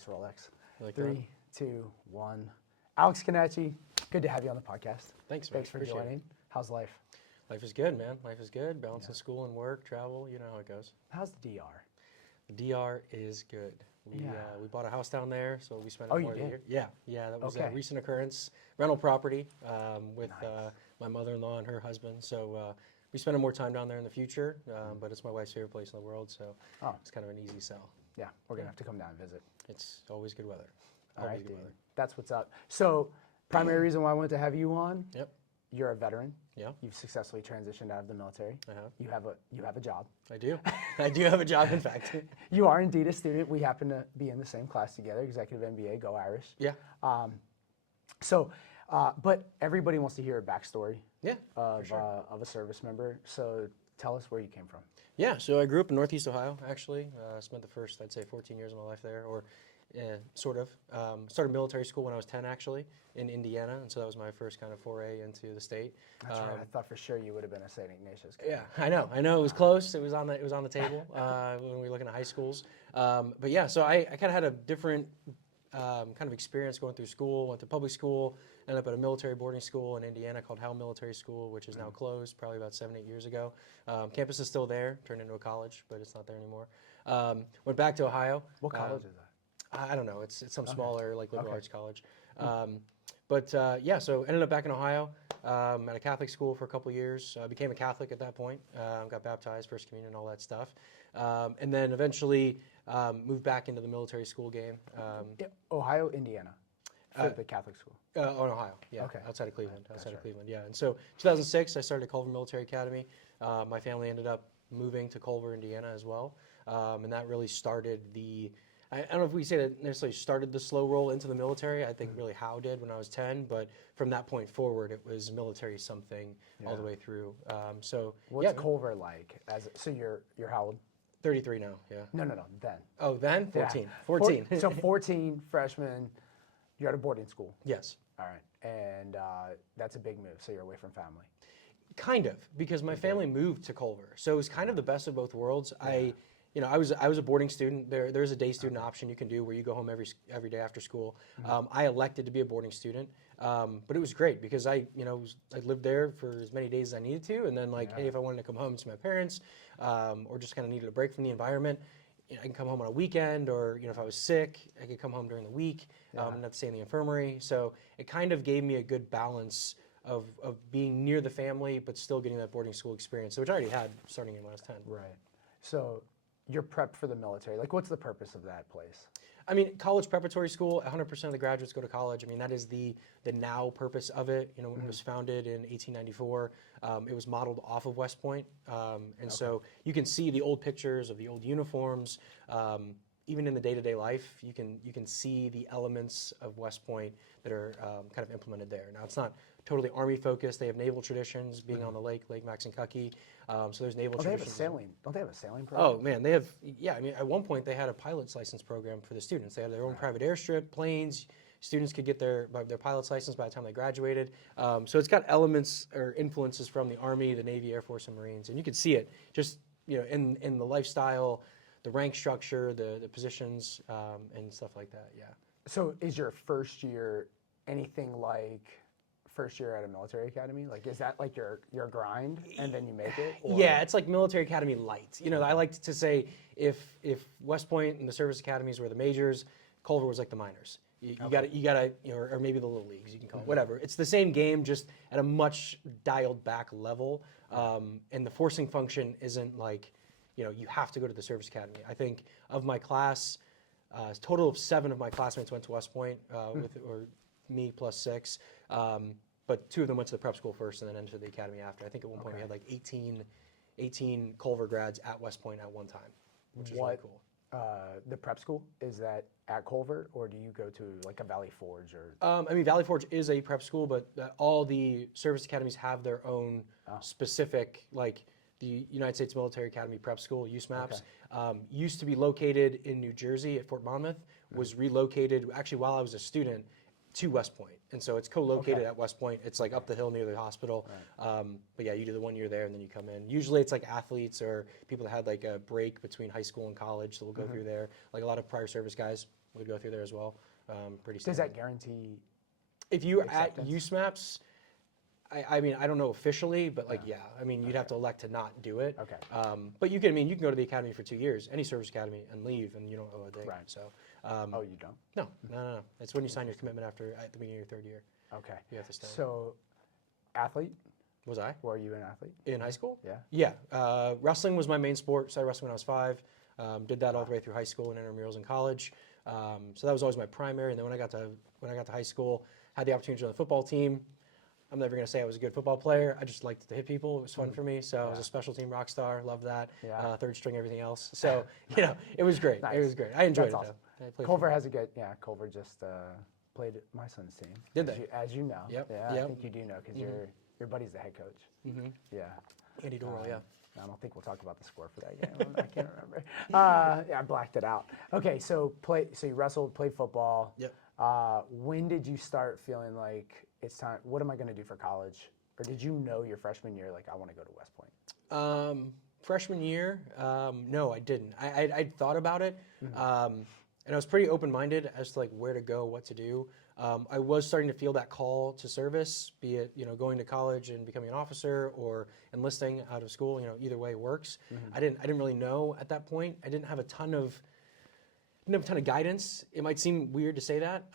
Nice Rolex. Like 3, 2, 1. Alex Canacci, good to have you on the podcast. Thanks, man. Thanks for Appreciate joining. it. How's life? Life is good, man. Life is good. Balancing school and work, travel. You know how it goes. How's the DR? The DR is good. We bought a house down there, so we spent Oh, more you of the did? year. Yeah. That was Okay. a recent occurrence. Rental property with Nice. my mother-in-law and her husband. So we spending more time down there in the future. But it's my wife's favorite place in the world, so Oh. it's kind of an easy sell. Yeah, we're going to have to come down and visit. It's always good weather. All Always right, good dude. weather. That's what's up. So, primary reason why I wanted to have you on, Yep. you're a veteran. Yeah. You've successfully transitioned out of the military. I have. You have a job. I do. I do have a job, in fact. You are indeed a student. We happen to be in the same class together, Executive MBA, go Irish. Yeah. But everybody wants to hear a backstory Yeah. of a service member. So tell us where you came from. Yeah, so I grew up in Northeast Ohio, actually. Spent the first, I'd say, 14 years of my life there, or sort of. Started military school when I was 10, actually, in Indiana, and so that was my first kind of foray into the state. That's right. I thought for sure you would have been a St. Ignatius guy. Yeah, I know. It was close. It was on the table when we were looking at high schools. But yeah, so I kind of had a different kind of experience going through school. Went to public school, ended up at a military boarding school in Indiana called Howell Military School, which is now closed, probably about 7, 8 years ago. Campus is still there, turned into a college, but it's not there anymore. Went back to Ohio. What college is that? I don't know. It's some smaller like liberal arts college. Yeah, so ended up back in Ohio at a Catholic school for a couple years. Became a Catholic at that point. Got baptized, First Communion, all that stuff. And then eventually moved back into the military school game. Ohio, Indiana, for the Catholic school. In Ohio, yeah, Okay. outside of Cleveland, outside of right. Cleveland, yeah. And so 2006, I started Culver Military Academy. My family ended up moving to Culver, Indiana as well. And that really started I don't know if we say that necessarily started the slow roll into the military. I think really Howe did when I was 10, but from that point forward, it was military something all the way through. What's Culver like? So you're how old? 33 now, yeah. No, then. Oh, then? 14. Yeah. 14. So 14, freshman, you're at a boarding school. Yes. All right. And that's a big move. So you're away from family. Kind of, because my family moved to Culver. So it was kind of the best of both worlds. I was a boarding student. There's a day student option you can do where you go home every day after school. I elected to be a boarding student, but it was great because I lived there for as many days as I needed to, and then hey, if I wanted to come home to my parents, or just kind of needed a break from the environment, I can come home on a weekend, or if I was sick, I could come home during the week and not stay in the infirmary. So it kind of gave me a good balance of being near the family, but still getting that boarding school experience, which I already had starting when I was 10. Right. So you're prepped for the military. Like, what's the purpose of that place? I mean, college preparatory school, 100% of the graduates go to college. I mean, that is the now purpose of it. When it was founded in 1894, it was modeled off of West Point. So you can see the old pictures of the old uniforms. Even in the day-to-day life, you can see the elements of West Point that are kind of implemented there. Now, it's not totally Army focused. They have naval traditions, being on the Lake Maxinkuckee. So there's naval traditions. They have a sailing. Don't they have a sailing program? Oh man, they have. Yeah, I mean, at one point they had a pilot's license program for the students. They had their own private airstrip, planes. Students could get their pilot's license by the time they graduated. So it's got elements or influences from the Army, the Navy, Air Force, and Marines, and you can see it just in the lifestyle, the rank structure, the positions, and stuff like that. Yeah. So is your first year anything like first year at a military academy? Like, is that like your grind and then you make it? Or? Yeah, it's like military academy light. I like to say if West Point and the service academies were the majors, Culver was like the minors. You gotta, or maybe the little leagues, you can call it, whatever. It's the same game, just at a much dialed back level. And the forcing function isn't like, you have to go to the service academy. I think of my class, a total of 7 of my classmates went to West Point, or me plus 6. But 2 of them went to the prep school first and then entered the academy after. I think at one point we had like 18 Culver grads at West Point at one time, which is really cool. The prep school, is that at Culver, or do you go to like a Valley Forge? Or I mean, Valley Forge is a prep school, but all the service academies have their own specific, like the United States Military Academy Prep School, USMAPS, used to be located in New Jersey at Fort Monmouth, was relocated actually while I was a student to West Point. And so it's co-located at West Point. It's like up the hill near the hospital. But yeah, you do the 1 year there and then you come in. Usually it's like athletes or people that had like a break between high school and college that will go through there. Like a lot of prior service guys would go through there as well. Pretty Does standard. that guarantee? If you're at acceptance? USMAPS, I mean, I don't know officially, but like, yeah, I mean, you'd have to elect to not do it. Okay. But you can, I mean, you can go to the academy for 2 years, any service academy, and leave, and you don't owe a thing. Right. So, Oh, you don't? no. It's when you sign your commitment at the beginning of your 3rd year. Okay. You have to stay. So, athlete? Was I? Were you an athlete? In high school? Yeah. Yeah. Wrestling was my main sport. Started wrestling when I was 5. Did that all the way through high school and intramurals in college. So that was always my primary. And then when I got to high school, had the opportunity to join the football team. I'm never going to say I was a good football player. I just liked to hit people. It was fun for me. So I was a special team rock star. Loved that. Yeah. 3rd string, everything else. So, it was great. Nice. It was great. I enjoyed That's it, awesome. though. I played Culver football. has a good, Culver just played my son's team. Did as they? As you know. Yep. Yeah, I Yep. think you do know because your buddy's the head coach. Mm-hmm. Yeah. Andy Dorrell, yeah. I don't think we'll talk about the score for that game. I can't remember. Yeah, I blacked it out. Okay, so you wrestled, played football. Yep. When did you start feeling like it's time? What am I going to do for college? Or did you know your freshman year, like I want to go to West Point? Freshman year, no, I didn't. I'd thought about it, and I was pretty open-minded as to like where to go, what to do. I was starting to feel that call to service, be it going to college and becoming an officer or enlisting out of school. Either way works. I didn't really know at that point. I didn't have a ton of guidance. It might seem weird to say that.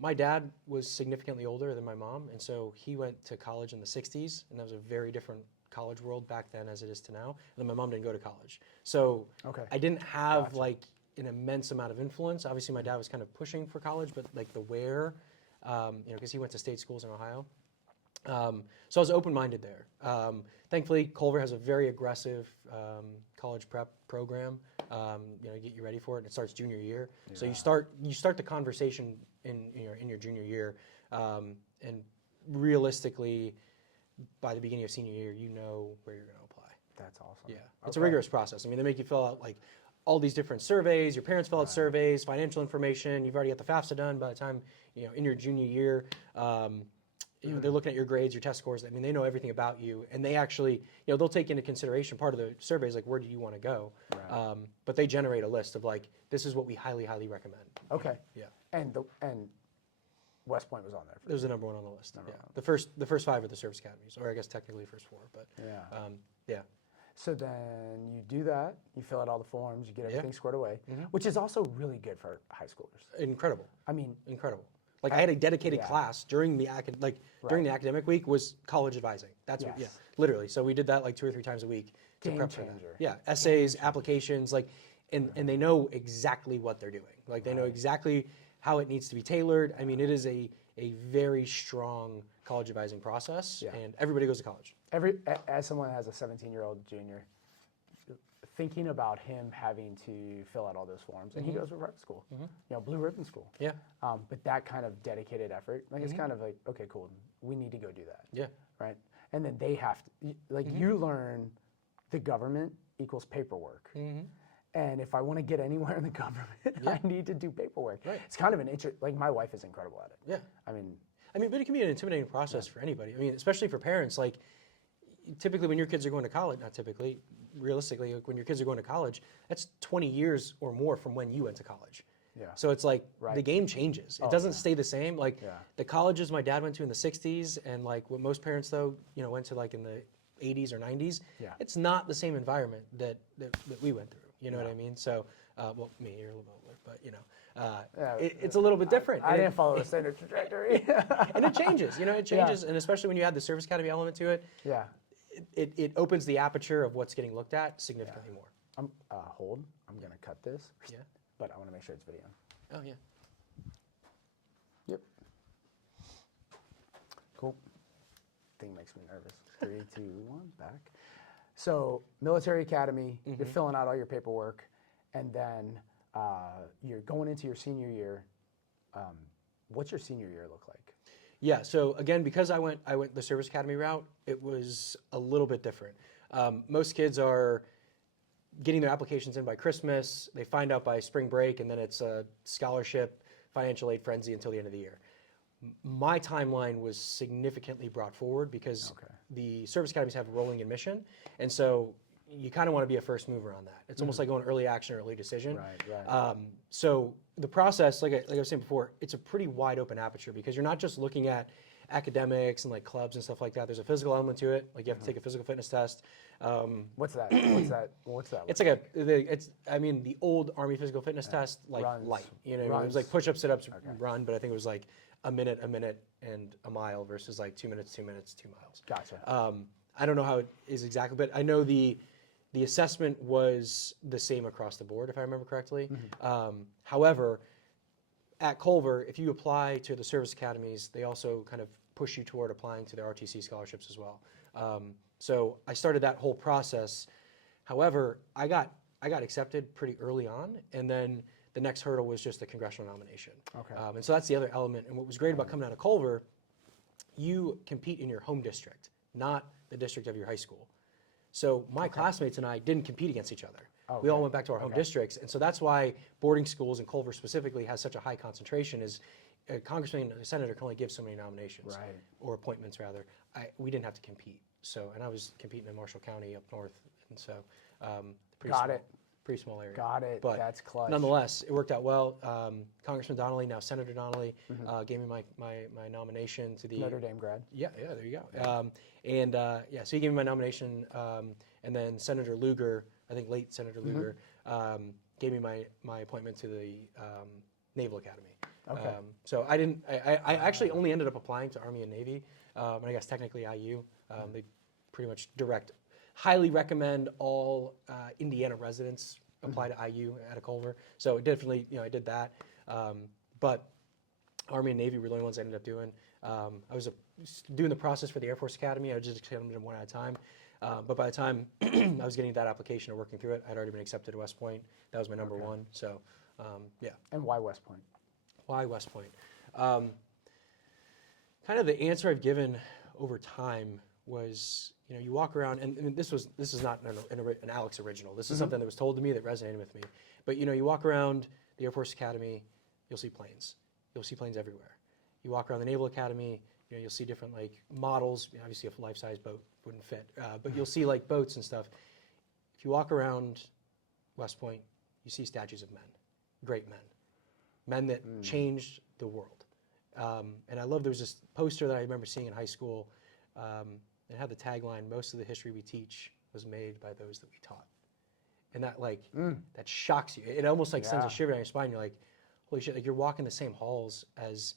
My dad was significantly older than my mom, and so he went to college in the 60s, and that was a very different college world back then as it is to now. And then my mom didn't go to college. So I didn't have like an immense amount of influence. Obviously, my dad was kind of pushing for college, but like the where, because he went to state schools in Ohio. So I was open-minded there. Thankfully, Culver has a very aggressive college prep program. Get you ready for it. And it starts junior year, so you start the conversation in your junior year, and realistically, by the beginning of senior year, you know where you're going to apply. That's awesome. Yeah, it's a rigorous process. I mean, they make you fill out like all these different surveys. Your parents fill out surveys, financial information. You've already got the FAFSA done by the time in your junior year. They're looking at your grades, your test scores. I mean, they know everything about you, and they actually, they'll take into consideration part of the surveys, like where do you want to go. Right. But they generate a list of like, this is what we highly, highly recommend. Okay. Yeah. And West Point was on there. It was the number one on the list. The first 5 are the service academies, or I guess technically first 4, but yeah. So then you do that, you fill out all the forms, you get everything squared away, which is also really good for high schoolers. Incredible. I mean, incredible. Like I had a dedicated class during the during the academic week was college advising. That's what, literally. So we did that like 2 or 3 times a week to prep for that. Yeah, essays, applications, like, and they know exactly what they're doing. Like they know exactly how it needs to be tailored. I mean, it is a very strong college advising process, and everybody goes to college. As someone that has a 17-year-old junior, thinking about him having to fill out all those forms, and he goes to prep school, blue ribbon school. Yeah. But that kind of dedicated effort, like it's kind of like, okay, cool, we need to go do that. Yeah. Right. And then they have to, like, you learn the government equals paperwork. And if I want to get anywhere in the government, I need to do paperwork. Right. It's kind of like my wife is incredible at it. Yeah. I mean, but it can be an intimidating process for anybody. I mean, especially for parents. Like, typically when your kids are going to college, not typically, realistically, when your kids are going to college, that's 20 years or more from when you went to college. Yeah. So it's like the game changes. It doesn't stay the same. Like the colleges my dad went to in the 60s, and like what most parents though, went to like in the 80s or 90s. Yeah. It's not the same environment that we went through. You know what I mean? So, well, me, you're a little bit older, but it's a little bit different. I didn't follow the standard trajectory. And it changes. It changes, and especially when you add the service academy element to it. Yeah. It opens the aperture of what's getting looked at significantly more. Hold. I'm gonna cut this. Yeah. But I want to make sure it's video. Oh yeah. Yep. Cool. Thing makes me nervous. 3, 2, 1, back. So military academy, you're filling out all your paperwork, and then you're going into your senior year. What's your senior year look like? Yeah, so again, because I went the service academy route, it was a little bit different. Most kids are getting their applications in by Christmas. They find out by spring break, and then it's a scholarship, financial aid frenzy until the end of the year. My timeline was significantly brought forward because the service academies have rolling admission, and so you kind of want to be a first mover on that. It's almost like going early action or early decision. Right. So the process, like I was saying before, it's a pretty wide open aperture because you're not just looking at academics and like clubs and stuff like that. There's a physical element to it. Like you have to take a physical fitness test. What's that? What's that? It's like the old Army physical fitness test, like Runs. light. You know, it Runs. was like push-ups, sit-ups, run, but I think it was like a minute, and a mile versus like 2 minutes, 2 miles. Gotcha. I don't know how it is exactly, but I know the assessment was the same across the board, if I remember correctly. However, at Culver, if you apply to the service academies, they also kind of push you toward applying to their RTC scholarships as well. So I started that whole process. However, I got accepted pretty early on, and then the next hurdle was just the congressional nomination. Okay. And so that's the other element. And what was great about coming out of Culver, you compete in your home district, not the district of your high school. So my classmates and I didn't compete against each other. We all went back to our home districts. And so that's why boarding schools and Culver specifically has such a high concentration is a congressman and a senator can only give so many nominations or appointments rather. We didn't have to compete. So, and I was competing in Marshall County up north. And so, pretty small area. Got it. But that's clutch. nonetheless, it worked out well. Congressman Donnelly, now Senator Donnelly, gave me my nomination to the Notre Dame grad. Yeah, there you go. So he gave me my nomination, and then Senator Lugar, I think late Senator Lugar, gave me my appointment to the Naval Academy. Okay. So I actually only ended up applying to Army and Navy, and I guess technically IU. They pretty much highly recommend all Indiana residents apply to IU at a Culver. So definitely, I did that. But Army and Navy were the only ones I ended up doing. I was doing the process for the Air Force Academy. I was just accepted them one at a time. But by the time I was getting that application or working through it, I'd already been accepted to West Point. That was my number one. So, yeah. And why West Point? Why West Point? Kind of the answer I've given over time was, you walk around, and this is not an Alex original. This is something that was told to me that resonated with me. But you walk around the Air Force Academy, you'll see planes. You'll see planes everywhere. You walk around the Naval Academy, you'll see different like models. Obviously, a life-size boat wouldn't fit, but you'll see like boats and stuff. If you walk around West Point, you see statues of men, great men that changed the world. And I love, there was this poster that I remember seeing in high school. It had the tagline, "Most of the history we teach was made by those that we taught." And that that shocks you. It almost like sends a shiver down your spine. You're like, holy shit, like you're walking the same halls as,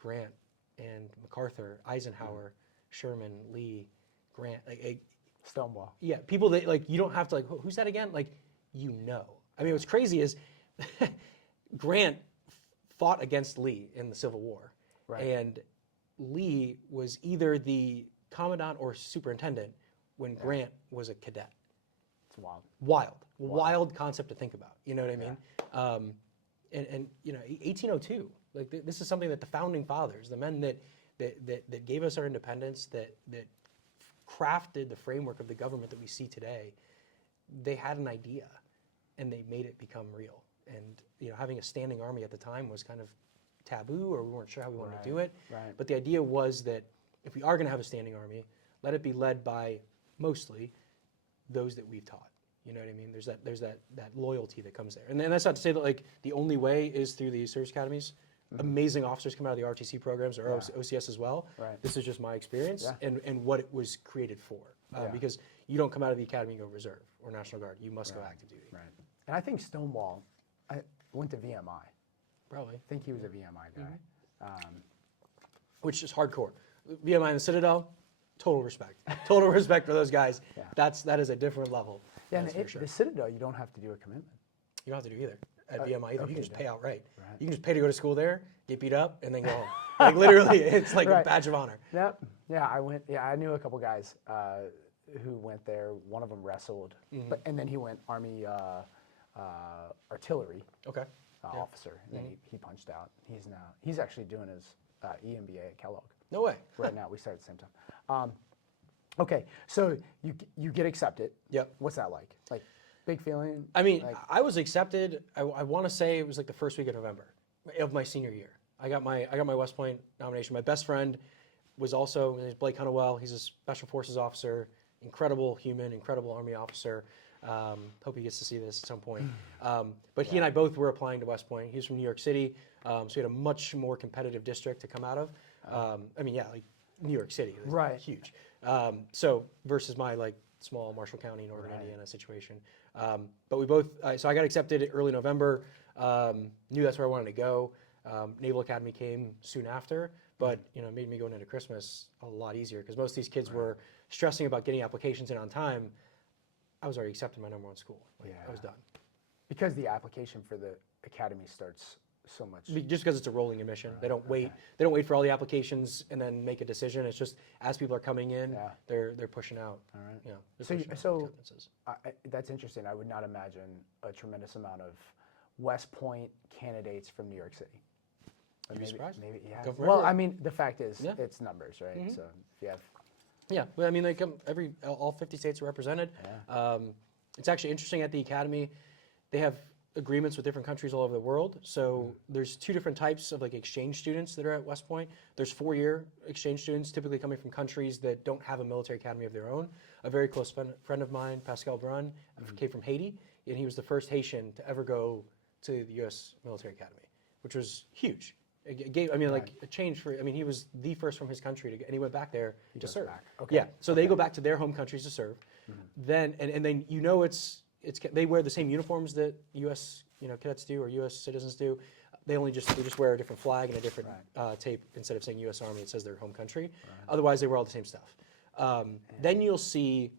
Grant and MacArthur, Eisenhower, Sherman, Lee, Grant, Stonewall. Yeah, people that like, you don't have to like, who's that again? Like, I mean, what's crazy is Grant fought against Lee in the Civil War. Right. And Lee was either the commandant or superintendent when Grant was a cadet. It's wild. Wild concept to think about. You know what I mean? And 1802. Like this is something that the founding fathers, the men that gave us our independence, that crafted the framework of the government that we see today, they had an idea, and they made it become real. And having a standing army at the time was kind of taboo, or we weren't sure how we wanted to do it. Right. But the idea was that if we are going to have a standing army, let it be led by mostly those that we've taught. You know what I mean? There's that loyalty that comes there. And then that's not to say that like the only way is through the service academies. Amazing officers come out of the RTC programs or OCS as well. Right. This is just my experience and what it was created for. Because you don't come out of the academy and go reserve or National Guard. You must go active duty. Right. And I think Stonewall went to VMI. Probably. I think he was a VMI guy. Which is hardcore. VMI and the Citadel, total respect. Total respect for those guys. Yeah. That is a different level. Yeah, and that's for sure. the Citadel, you don't have to do a commitment. You don't have to do either at VMI either. You can just pay outright. Right. You can just pay to go to school there, get beat up, and then go home. Like literally, it's like a badge of honor. Yep. Yeah, I went. Yeah, I knew a couple guys who went there. One of them wrestled, and then he went Army artillery officer, and then he punched out. He's actually doing his EMBA at Kellogg. No way. Right now, we start at the same time. Okay, so you get accepted. Yep. What's that like? Like, big feeling? I mean, I was accepted. I want to say it was like the first week of November of my senior year. I got my West Point nomination. My best friend was also, his Blake Hunnewell. He's a special forces officer incredible human, incredible Army officer. Hope he gets to see this at some point. But he and I both were applying to West Point. He's from New York City, so he had a much more competitive district to come out of. I mean, yeah, like New York City, is Right. huge. So versus my like small Marshall County, Northern Indiana situation. But we both, so I got accepted early November. Knew that's where I wanted to go. Naval Academy came soon after, but it made me going into Christmas a lot easier because most of these kids were stressing about getting applications in on time. I was already accepted in my number one school. Like, I was done. Because the application for the academy starts so much. Just because it's a rolling admission, they don't wait. They don't wait for all the applications and then make a decision. It's just as people are coming in, they're pushing out. All right. So that's interesting. I would not imagine a tremendous amount of West Point candidates from New York City. You'd be surprised. Maybe, yeah. Go for Well, it. I mean, the fact is, it's numbers, right? So if you have. Yeah, but I mean, they come all 50 states are represented. It's actually interesting at the academy. They have agreements with different countries all over the world. So there's two different types of like exchange students that are at West Point. There's 4-year exchange students, typically coming from countries that don't have a military academy of their own. A very close friend of mine, Pascal Brun, came from Haiti, and he was the first Haitian to ever go to the U.S. Military Academy, which was huge. It gave, I mean, like a change for. I mean, he was the first from his country to, and he went back there to serve. Okay. Yeah, so they go back to their home countries to serve. Then and then it's they wear the same uniforms that U.S. cadets do or U.S. citizens do. They just wear a different flag and a different tape instead of saying U.S. Army. It says their home country. Otherwise, they wear all the same stuff. Then you'll see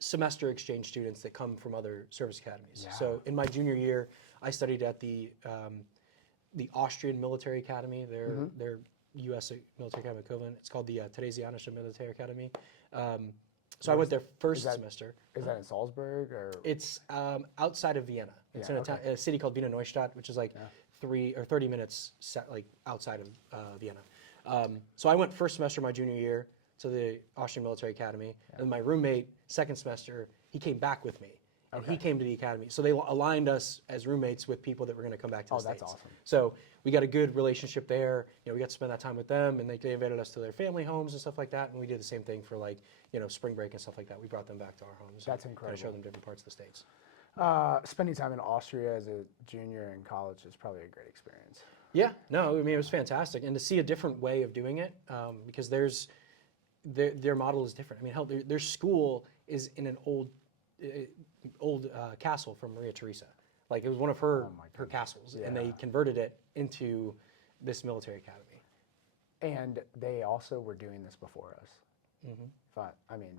semester exchange students that come from other service academies. So in my junior year, I studied at the Austrian Military Academy, their U.S. Military Academy equivalent. It's called the Theresianische Military Academy. So I went there first semester. Is that in Salzburg or? It's outside of Vienna. It's in a city called Wiener Neustadt, which is like 30 minutes outside of Vienna. So I went first semester my junior year to the Austrian Military Academy, and my roommate second semester he came back with me. And he came to the academy. So they aligned us as roommates with people that were going to come back to the States. That's awesome. So we got a good relationship there. We got to spend that time with them, and they invited us to their family homes and stuff like that. And we did the same thing for spring break and stuff like that. We brought them back to our homes. That's and incredible. Kind of showed them different parts of the States. Spending time in Austria as a junior in college is probably a great experience. Yeah, no, I mean, it was fantastic. And to see a different way of doing it, because their model is different. I mean, hell, their school is in an old castle from Maria Theresa. Like it was one of her castles, and they converted it into this military academy. And they also were doing this before us. But I mean,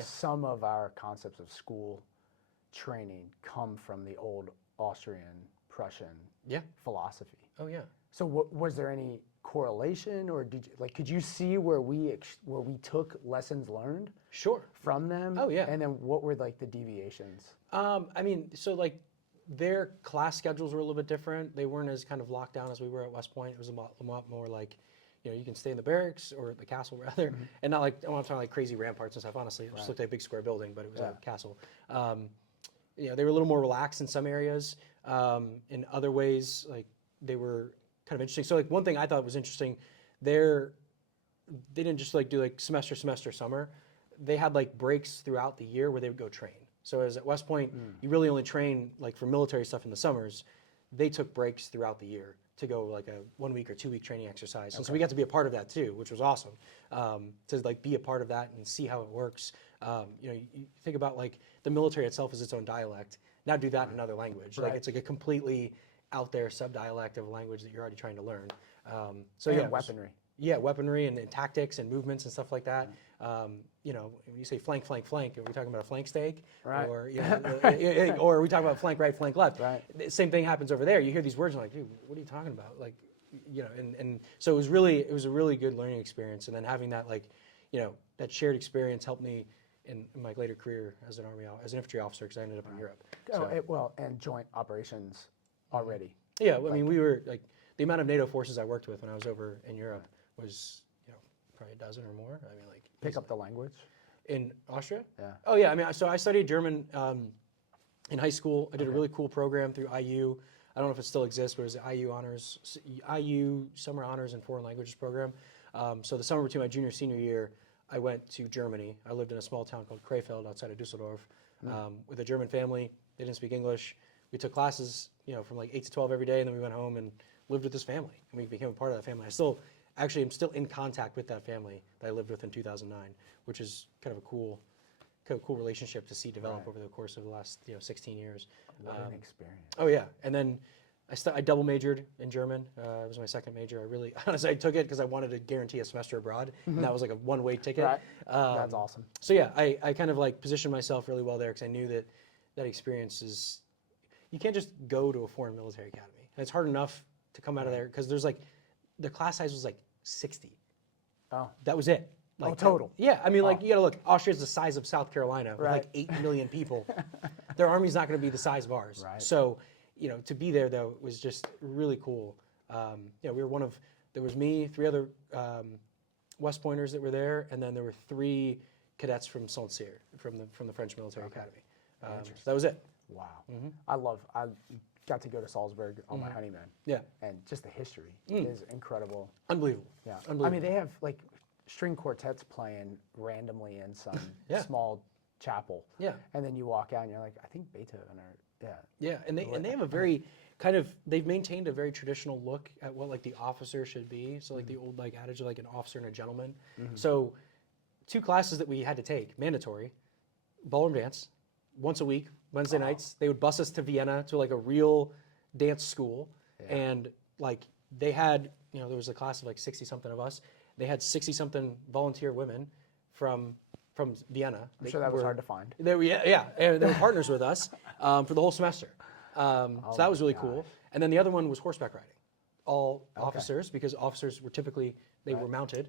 some of our concepts of school training come from the old Austrian, Prussian philosophy. Oh yeah. So was there any correlation, or could you see where we took lessons learned? Sure. From them? Oh yeah. And then what were like the deviations? I mean, so like their class schedules were a little bit different. They weren't as kind of locked down as we were at West Point. It was a lot more like, you can stay in the barracks or the castle rather, and not like, I'm not talking like crazy ramparts and stuff. Honestly, it just looked like a big square building, but it was a castle. They were a little more relaxed in some areas. In other ways, like they were kind of interesting. So like one thing I thought was interesting, they didn't just like do like semester, summer. They had like breaks throughout the year where they would go train. So as at West Point, you really only train like for military stuff in the summers. They took breaks throughout the year to go like a 1 week or 2 week training exercise. And so we got to be a part of that too, which was awesome. To like be a part of that and see how it works. You think about like the military itself is its own dialect. Now do that in another language. Like it's like a completely out there sub-dialect of a language that you're already trying to learn. Weaponry. Yeah, weaponry and tactics and movements and stuff like that. When you say flank, are we talking about a flank steak? Right. Or, or are we talking about flank right, flank left? Right. The same thing happens over there. You hear these words and you're like, dude, what are you talking about? Like, and so it was a really good learning experience. And then having that that shared experience helped me in my later career as an infantry officer because I ended up in Europe. And joint operations already. Yeah, I mean, we were like the amount of NATO forces I worked with when I was over in Europe was probably a dozen or more. I mean, like pick up the language in Austria. Yeah. Oh yeah, I mean, so I studied German in high school. I did a really cool program through IU. I don't know if it still exists, but it was the IU Summer Honors in Foreign Languages program. So the summer between my junior and senior year, I went to Germany. I lived in a small town called Krefeld outside of Dusseldorf with a German family. They didn't speak English. We took classes, from like 8 to 12 every day, and then we went home and lived with this family, and we became a part of that family. I'm still in contact with that family that I lived with in 2009, which is kind of a cool relationship to see develop over the course of the last 16 years. What an experience. Oh yeah, and then I double majored in German. It was my second major. Honestly, I took it because I wanted to guarantee a semester abroad, and that was like a one-way ticket. Right. That's awesome. So yeah, I kind of like positioned myself really well there because I knew that experience is, you can't just go to a foreign military academy. And it's hard enough to come out of there because there's like, the class size was like 60. Oh. That was it. Like, total. Yeah, I mean, like, you gotta look, Austria's the size of South Carolina with Right. like 8 million people. Their army's not gonna be the size of ours. Right. So, to be there though was just really cool. We were there was me, 3 other West Pointers that were there, and then there were 3 cadets from Saint-Cyr, from the French Military Academy. So that was it. Wow. I got to go to Salzburg on my honeymoon. Yeah. And just the history is incredible. Unbelievable. Yeah. Unbelievable. I mean, they have like string quartets playing randomly in some small chapel. Yeah. And then you walk out and you're like, I think Beethoven or Yeah, and they have a very they've maintained a very traditional look at what like the officer should be. So like the old like adage of like an officer and a gentleman. So 2 classes that we had to take, mandatory, ballroom dance, once a week, Wednesday nights. They would bus us to Vienna to like a real dance school. And like they had, there was a class of like 60 something of us. They had 60 something volunteer women from Vienna. I'm sure that was hard to find. They were, and they were partners with us for the whole semester. So that was really cool. And then the other one was horseback riding. All officers, because officers were typically, they were mounted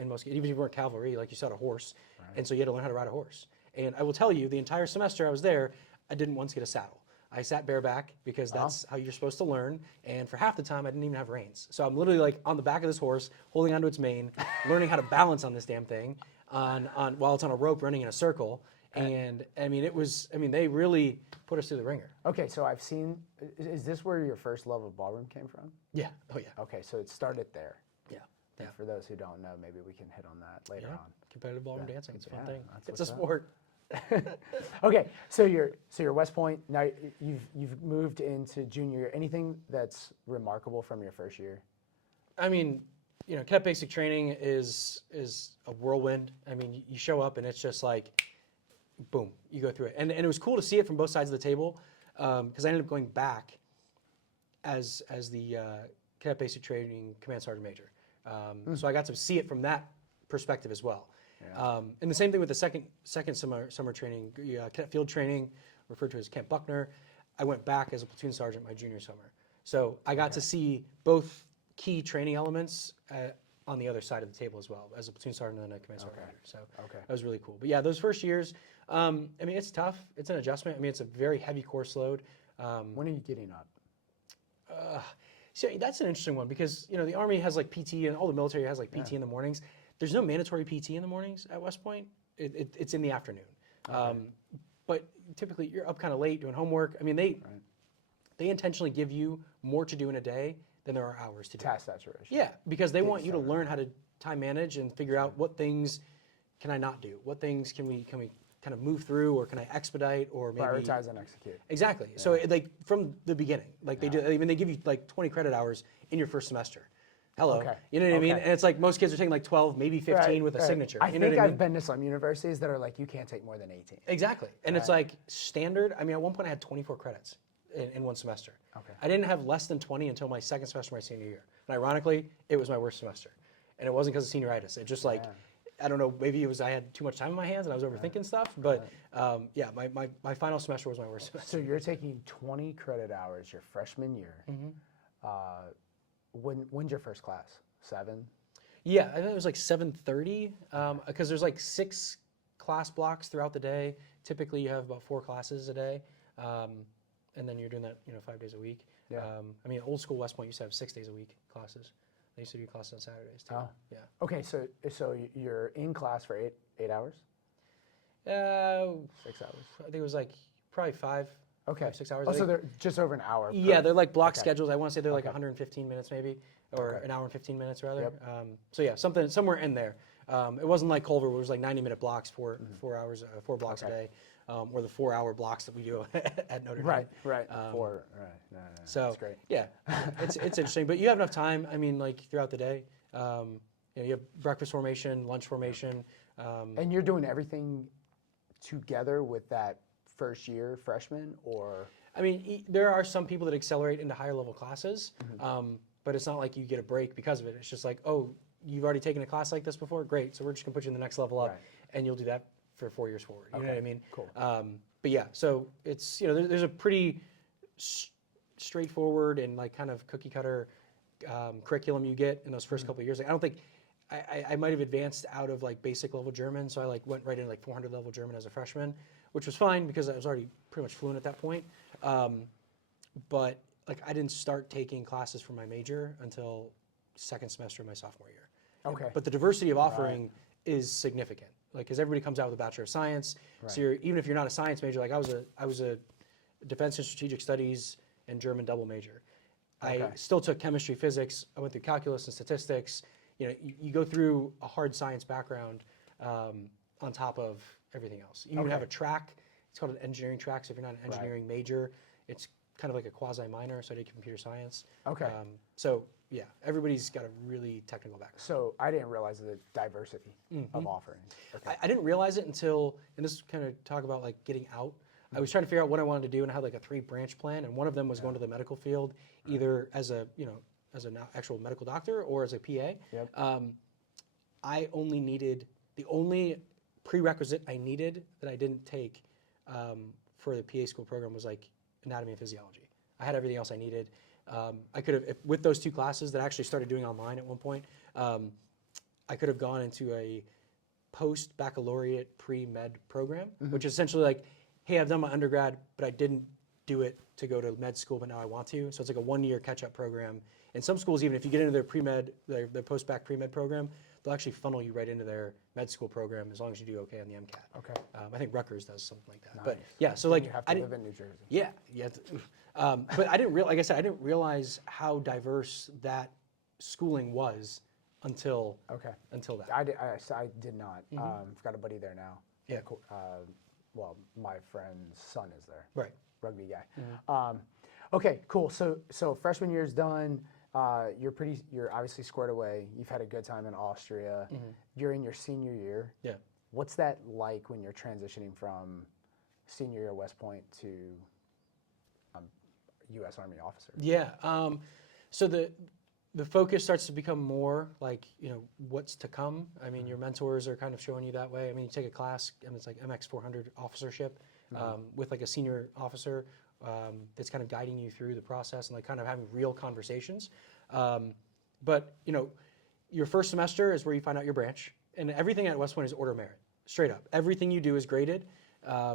in most, even if you weren't cavalry, like you saw a horse. And so you had to learn how to ride a horse. And I will tell you, the entire semester I was there, I didn't once get a saddle. I sat bareback because that's how you're supposed to learn. And for half the time, I didn't even have reins. So I'm literally like on the back of this horse, holding onto its mane, learning how to balance on this damn thing while it's on a rope running in a circle. And I mean, they really put us through the ringer. Okay, so I've seen, is this where your first love of ballroom came from? Yeah. Oh, yeah. Okay, so it started there. Yeah. And for those who don't know, maybe we can hit on that later on. Competitive ballroom dancing. It's a fun thing. That's It's a sport. Okay, so you're West Point. Now you've moved into junior year. Anything that's remarkable from your first year? I mean, cadet basic training is a whirlwind. I mean, you show up and it's just like, boom, you go through it. And it was cool to see it from both sides of the table because I ended up going back as the cadet basic training command sergeant major. So I got to see it from that perspective as well. Yeah. And the same thing with the second summer training, cadet field training, referred to as Camp Buckner. I went back as a platoon sergeant my junior summer. So I got to see both key training elements on the other side of the table as well, as a platoon sergeant and a command sergeant major. So that was really cool. But yeah, those first years, I mean, it's tough. It's an adjustment. I mean, it's a very heavy course load. When are you getting up? So that's an interesting one because, the Army has like PT and all the military has like PT in the mornings. There's no mandatory PT in the mornings at West Point. It's in the afternoon. But typically you're up kind of late doing homework. I mean, they intentionally give you more to do in a day than there are hours to do. Task saturation. Yeah, because they want you to learn how to time manage and figure out what things can I not do? What things can we kind of move through, or can I expedite, or maybe prioritize and execute? Exactly. Yeah. So like from the beginning, like they do. I mean, they give you like 20 credit hours in your first semester. Hello. Okay. You know what I mean? And it's like most kids are taking like 12, maybe 15 with a signature. I think I've been to some universities that are like, you can't take more than 18. Exactly. And it's like standard. I mean, at one point I had 24 credits in one semester. Okay. I didn't have less than 20 until my second semester of my senior year. And ironically, it was my worst semester. And it wasn't because of senioritis. It just like, I don't know, maybe it was I had too much time in my hands and I was overthinking stuff. But yeah, my final semester was my worst semester. So you're taking 20 credit hours your freshman year. When's your first class? 7? Yeah, I think it was like 7:30 because there's like 6 class blocks throughout the day. Typically, you have about 4 classes a day, and then you're doing that 5 days a week. Yeah. I mean, old school West Point used to have 6 days a week classes. They used to do classes on Saturdays too. Oh. Yeah. Okay, so you're in class for 8 hours? 6 hours. I think it was like probably 5. Okay. 6 hours. Oh, so they're just over an hour. Yeah, they're like block schedules. I want to say they're like 115 minutes maybe, or an hour and 15 minutes rather. Yep. So yeah, somewhere in there. It wasn't like Culver, where it was like 90-minute blocks, 4 hours, 4 blocks a day, or the 4-hour blocks that we do at Notre Dame. Right. No, So that's great. yeah, it's interesting, but you have enough time. I mean, like throughout the day, you have breakfast formation, lunch formation. And you're doing everything together with that first year freshman, or? I mean, there are some people that accelerate into higher level classes, but it's not like you get a break because of it. It's just like, oh, you've already taken a class like this before? Great. So we're just going to put you in the next level up, and you'll do that for 4 years forward. You know what I mean? Cool. But yeah, so it's, there's a pretty straightforward and like kind of cookie cutter curriculum you get in those first couple of years. Like, I don't think, I might have advanced out of like basic level German, so I like went right into like 400 level German as a freshman, which was fine because I was already pretty much fluent at that point. But like I didn't start taking classes for my major until second semester of my sophomore year. Okay. But the diversity of offering is significant, like because everybody comes out with a Bachelor of Science. So even if you're not a science major, like I was a Defense and Strategic Studies and German double major. I still took chemistry, physics. I went through calculus and statistics. You go through a hard science background on top of everything else. You even have a track. It's called an engineering track. So if you're not an engineering major, it's kind of like a quasi minor. So I did computer science. Okay. So yeah, everybody's got a really technical background. So I didn't realize the diversity of offerings. Okay. I didn't realize it until, and this kind of talk about like getting out. I was trying to figure out what I wanted to do, and I had like a 3-branch plan, and one of them was going to the medical field, either as a as an actual medical doctor or as a PA. I only needed, the only prerequisite I needed that I didn't take for the PA school program was like anatomy and physiology. I had everything else I needed. I could have, with those 2 classes that I actually started doing online at one point, I could have gone into a post-baccalaureate pre-med program, which is essentially like, hey, I've done my undergrad, but I didn't do it to go to med school, but now I want to. So it's like a 1-year catch-up program. And some schools, even if you get into their pre-med, their post-bac pre-med program, they'll actually funnel you right into their med school program as long as you do okay on the MCAT. Okay. I think Rutgers does something like that. Nice. But yeah, so like you have to live in New Jersey. Yeah, yeah. But I didn't like I said, I didn't realize how diverse that schooling was until that. I did not. I've got a buddy there now. Yeah. Well, my friend's son is there. Right. Rugby guy. Okay, cool. So freshman year's done. You're obviously squared away. You've had a good time in Austria. You're in your senior year. Yeah. What's that like when you're transitioning from senior year West Point to U.S. Army officer? Yeah. So the focus starts to become more like, what's to come. I mean, your mentors are kind of showing you that way. I mean, you take a class, and it's like MX 400 officership with like a senior officer that's kind of guiding you through the process and like kind of having real conversations. But, your first semester is where you find out your branch, and everything at West Point is order of merit, straight up. Everything you do is graded. I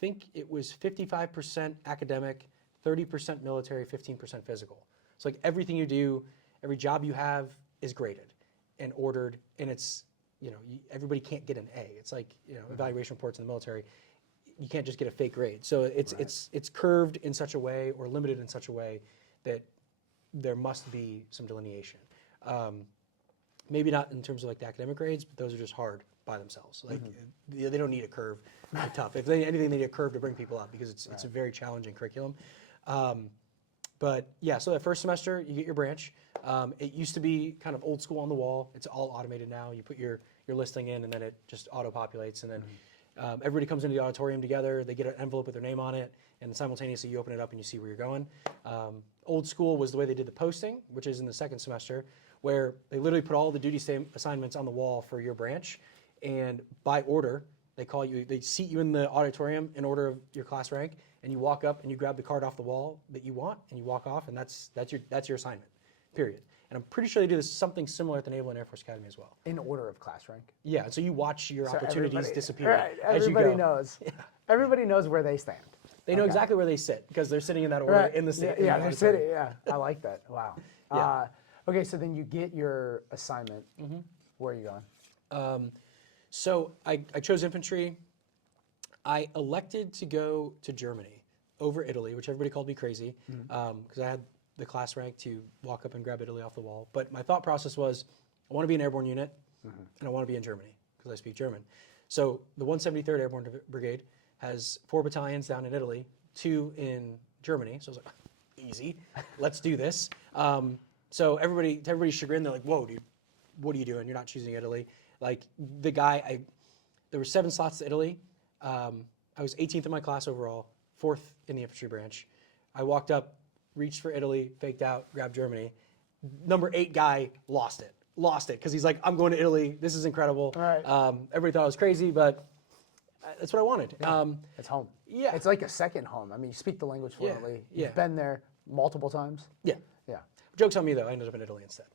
think it was 55% academic, 30% military, 15% physical. So like everything you do, every job you have is graded and ordered, and it's, everybody can't get an A. It's like, evaluation reports in the military, you can't just get a fake grade. So it's curved in such a way or limited in such a way that there must be some delineation. Maybe not in terms of like the academic grades, but those are just hard by themselves. Like they don't need a curve. They're tough. If anything, they need a curve to bring people up because it's a very challenging curriculum. But yeah, so that first semester, you get your branch. It used to be kind of old school on the wall. It's all automated now. You put your listing in, and then it just auto-populates. And then everybody comes into the auditorium together. They get an envelope with their name on it, and simultaneously you open it up and you see where you're going. Old school was the way they did the posting, which is in the second semester, where they literally put all the duty assignments on the wall for your branch, and by order, they seat you in the auditorium in order of your class rank, and you walk up and you grab the card off the wall that you want, and you walk off, and that's your assignment, period. And I'm pretty sure they do this something similar at the Naval and Air Force Academy as well. In order of class rank? Yeah, so you watch your opportunities disappear as you go. Everybody knows. Yeah. Everybody knows where they stand. They know exactly where they sit because they're sitting in that order in the state. Yeah, they're sitting. Yeah, I like that. Wow. Yeah. Okay, so then you get your assignment. Where are you going? So I chose infantry. I elected to go to Germany over Italy, which everybody called me crazy because I had the class rank to walk up and grab Italy off the wall. But my thought process was, I want to be an airborne unit. and I want to be in Germany because I speak German. So the 173rd Airborne Brigade has 4 battalions down in Italy, 2 in Germany. So I was like, easy, let's do this. So to everybody's chagrin, they're like, whoa, dude, what are you doing? You're not choosing Italy. Like there were 7 slots to Italy. I was 18th in my class overall, 4th in the infantry branch. I walked up, reached for Italy, faked out, grabbed Germany. Number 8 guy lost it because he's like, I'm going to Italy. This is incredible. Right. Everybody thought I was crazy, but that's what I wanted. Yeah. It's home. Yeah. It's like a second home. I mean, you speak the language fluently. Yeah. You've been there multiple times. Yeah. Yeah. Joke's on me, though. I ended up in Italy instead.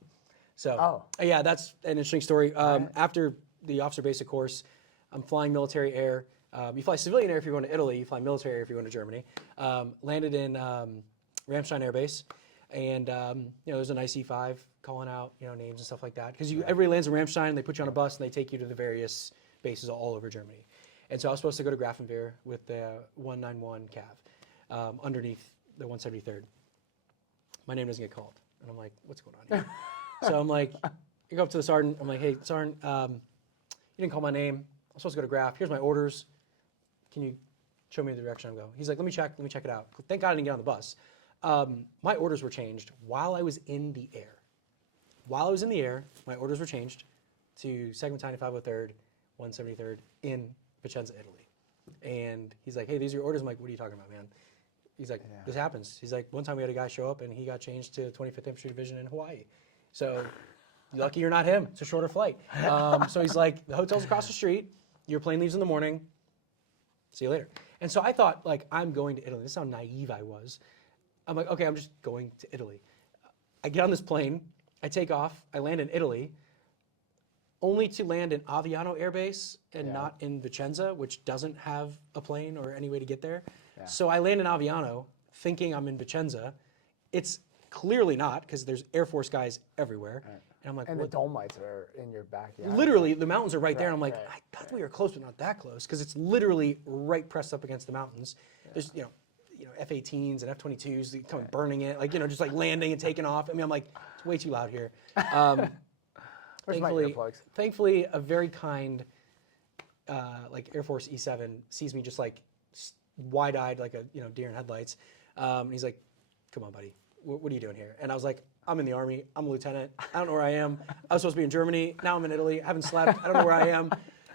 So, yeah, that's an interesting story. After the officer basic course, I'm flying military air. You fly civilian air if you're going to Italy. You fly military air if you're going to Germany. Landed in Ramstein Air Base. And, there's an IC-5 calling out, names and stuff like that. Because everybody lands in Ramstein, and they put you on a bus, and they take you to the various bases all over Germany. And so I was supposed to go to Grafenwehr with the 191 Cav underneath the 173rd. My name doesn't get called. And I'm like, what's going on here? So I'm like, I go up to the sergeant. I'm like, hey, sergeant, you didn't call my name. I'm supposed to go to Graf. Here's my orders. Can you show me the direction I'm going? He's like, let me check it out. Thank God I didn't get on the bus. My orders were changed while I was in the air. While I was in the air, my orders were changed to 2nd Battalion, 503rd, 173rd in Vicenza, Italy. And he's like, hey, these are your orders. I'm like, what are you talking about, man? He's like, this happens. He's like, one time we had a guy show up and he got changed to 25th Infantry Division in Hawaii. So lucky you're not him. It's a shorter flight. So he's like, the hotel's across the street. Your plane leaves in the morning. See you later. And so I thought, like, I'm going to Italy. This is how naive I was. I'm like, okay, I'm just going to Italy. I get on this plane. I take off. I land in Italy, only to land in Aviano Air Base and not in Vicenza, which doesn't have a plane or any way to get there. Yeah. So I land in Aviano thinking I'm in Vicenza. It's clearly not because there's Air Force guys everywhere. Right. And I'm like, and the Dolomites are in your backyard. Literally, the mountains are right there. And I'm like, I thought we were close, but not that close because it's literally right pressed up against the mountains. Yeah. There's, F-18s and F-22s coming burning it, just like landing and taking off. I mean, I'm like, it's way too loud here. Where's my earplugs? Thankfully, a very kind, Air Force E7 sees me just like wide-eyed, like a deer in headlights. And he's like, "Come on, buddy, what are you doing here?" And I was like, "I'm in the Army. I'm a lieutenant. I don't know where I am. I was supposed to be in Germany. Now I'm in Italy. I haven't slept. I don't know where I am.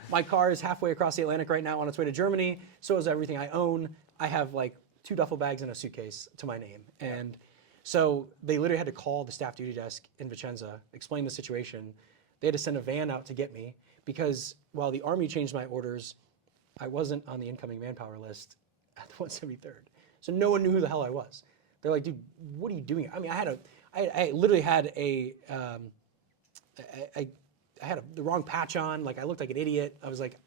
My car is halfway across the Atlantic right now on its way to Germany. So is everything I own. I have like 2 duffel bags and a suitcase to my name." And so they literally had to call the staff duty desk in Vicenza, explain the situation. They had to send a van out to get me because while the Army changed my orders, I wasn't on the incoming manpower list at the 173rd. So no one knew who the hell I was. They're like, dude, what are you doing? I mean, I literally had I had the wrong patch on. Like I looked like an idiot. I was like,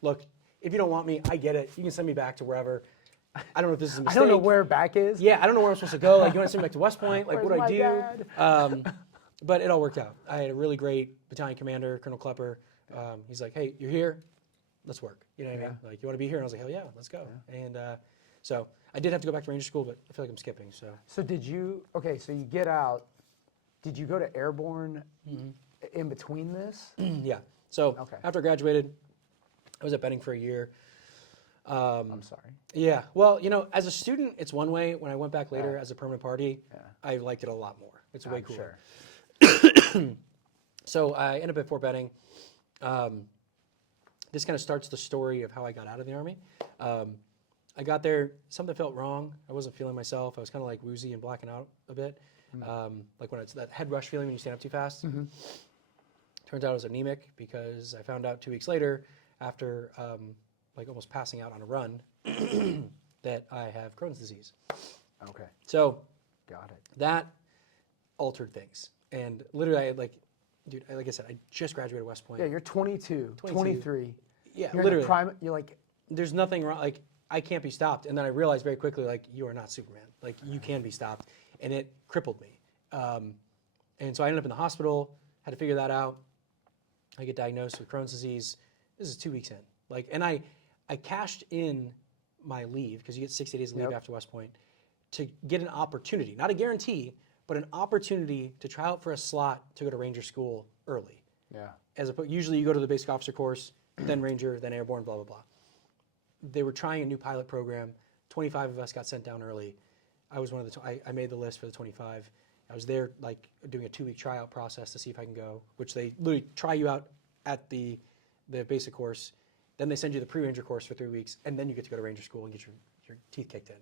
look, if you don't want me, I get it. You can send me back to wherever. I don't know if this is a mistake. I don't know where back is. Yeah, I don't know where I'm supposed to go. Like, you want to send me back to West Point? Like, what do I do? Dad? But it all worked out. I had a really great battalion commander, Colonel Klepper. He's like, hey, you're here. Let's work. You know what I mean? Like, you want to be here? And I was like, hell yeah, let's go. Yeah. And so I did have to go back to Ranger School, but I feel like I'm skipping. So did you, so you get out. Did you go to Airborne in between this? Yeah. So after I graduated, I was at Benning for a year. I'm sorry. Yeah. Well, as a student, it's one way. When I went back later as a permanent party, I liked it a lot more. It's way cooler. Sure. So I ended up at Fort Benning. This kind of starts the story of how I got out of the Army. I got there, something felt wrong. I wasn't feeling myself. I was kind of like woozy and blacking out a bit. Like when it's that head rush feeling when you stand up too fast. Turns out I was anemic because I found out 2 weeks later after like almost passing out on a run that I have Crohn's disease. Okay. So got it. That altered things. And literally, like I said, I just graduated West Point. Yeah, you're 22, 23. Yeah, you're literally. You're like, there's nothing wrong. Like, I can't be stopped. And then I realized very quickly, like, you are not Superman. Like, you can be stopped. And it crippled me. And so I ended up in the hospital, had to figure that out. I get diagnosed with Crohn's disease. This is 2 weeks in. Like, and I cashed in my leave, because you get 60 days leave after West Point, to get an opportunity, not a guarantee, but an opportunity to try out for a slot to go to Ranger School early. Usually you go to the basic officer course, then Ranger, then Airborne, blah, blah, blah. They were trying a new pilot program. 25 of us got sent down early. I was one of the, I made the list for the 25. I was there like doing a 2-week tryout process to see if I can go, which they literally try you out at the basic course. Then they send you the pre-Ranger course for 3 weeks, and then you get to go to Ranger school and get your teeth kicked in.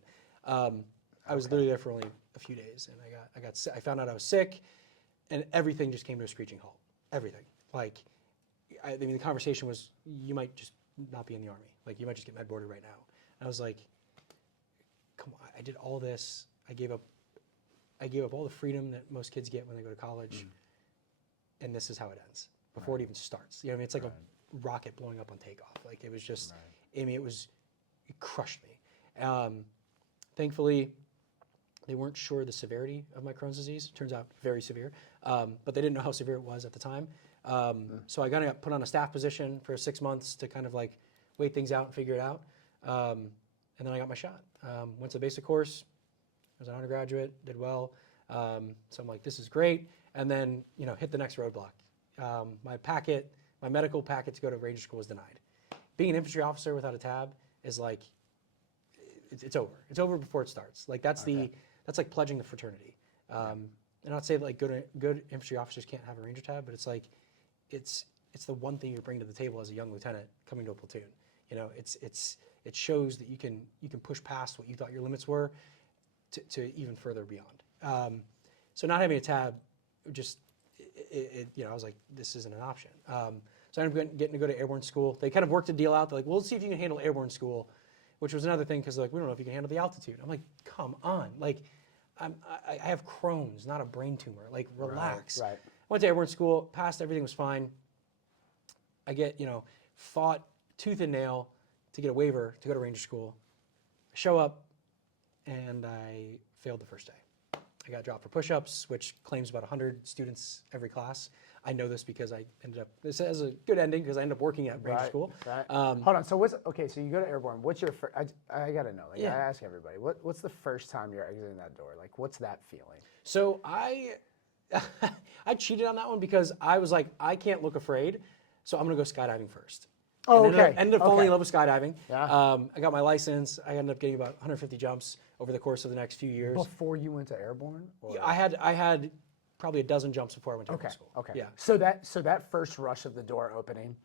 I was literally there for only a few days, and I found out I was sick, and everything just came to a screeching halt. Everything. Like, I mean, the conversation was, you might just not be in the Army. Like, you might just get med boarded right now. And I was like, come on, I did all this. I gave up all the freedom that most kids get when they go to college, and this is how it ends before it even starts. You know what I mean? It's like a rocket blowing up on takeoff. Like, it was just, I mean, it crushed me. Thankfully, they weren't sure the severity of my Crohn's disease. Turns out very severe, but they didn't know how severe it was at the time. So I got put on a staff position for 6 months to kind of like wait things out and figure it out. And then I got my shot. Went to the basic course. I was an undergraduate, did well. So I'm like, this is great. And then, hit the next roadblock. My medical packet to go to Ranger school was denied. Being an infantry officer without a tab is like, it's over. It's over before it starts. Like that's like pledging the fraternity. And I'd say like good infantry officers can't have a Ranger tab, but it's like, it's the one thing you bring to the table as a young lieutenant coming to a platoon. It shows that you can push past what you thought your limits were to even further beyond. So not having a tab, I was like, this isn't an option. So I ended up getting to go to Airborne school. They kind of worked a deal out. They're like, well, let's see if you can handle Airborne school, which was another thing because like, we don't know if you can handle the altitude. I'm like, come on. Like, I have Crohn's, not a brain tumor. Like, relax. Right. Went to Airborne school, passed, everything was fine. I fought tooth and nail to get a waiver to go to Ranger school. I show up, and I failed the first day. I got dropped for push-ups, which claims about 100 students every class. I know this because I ended up, this has a good ending because I ended up working at Ranger school. Right. Hold on, so so you go to Airborne, what's your first, I gotta know, I ask everybody, what's the first time you're exiting that door? Like, what's that feeling? So I cheated on that one because I was like, I can't look afraid, so I'm gonna go skydiving first. Oh, and okay. Ended up falling in love with skydiving. Yeah. I got my license. I ended up getting about 150 jumps over the course of the next few years. Before you went to Airborne? Or? I had probably a dozen jumps before I went to Airborne school. Okay. Yeah. So that first rush of the door opening,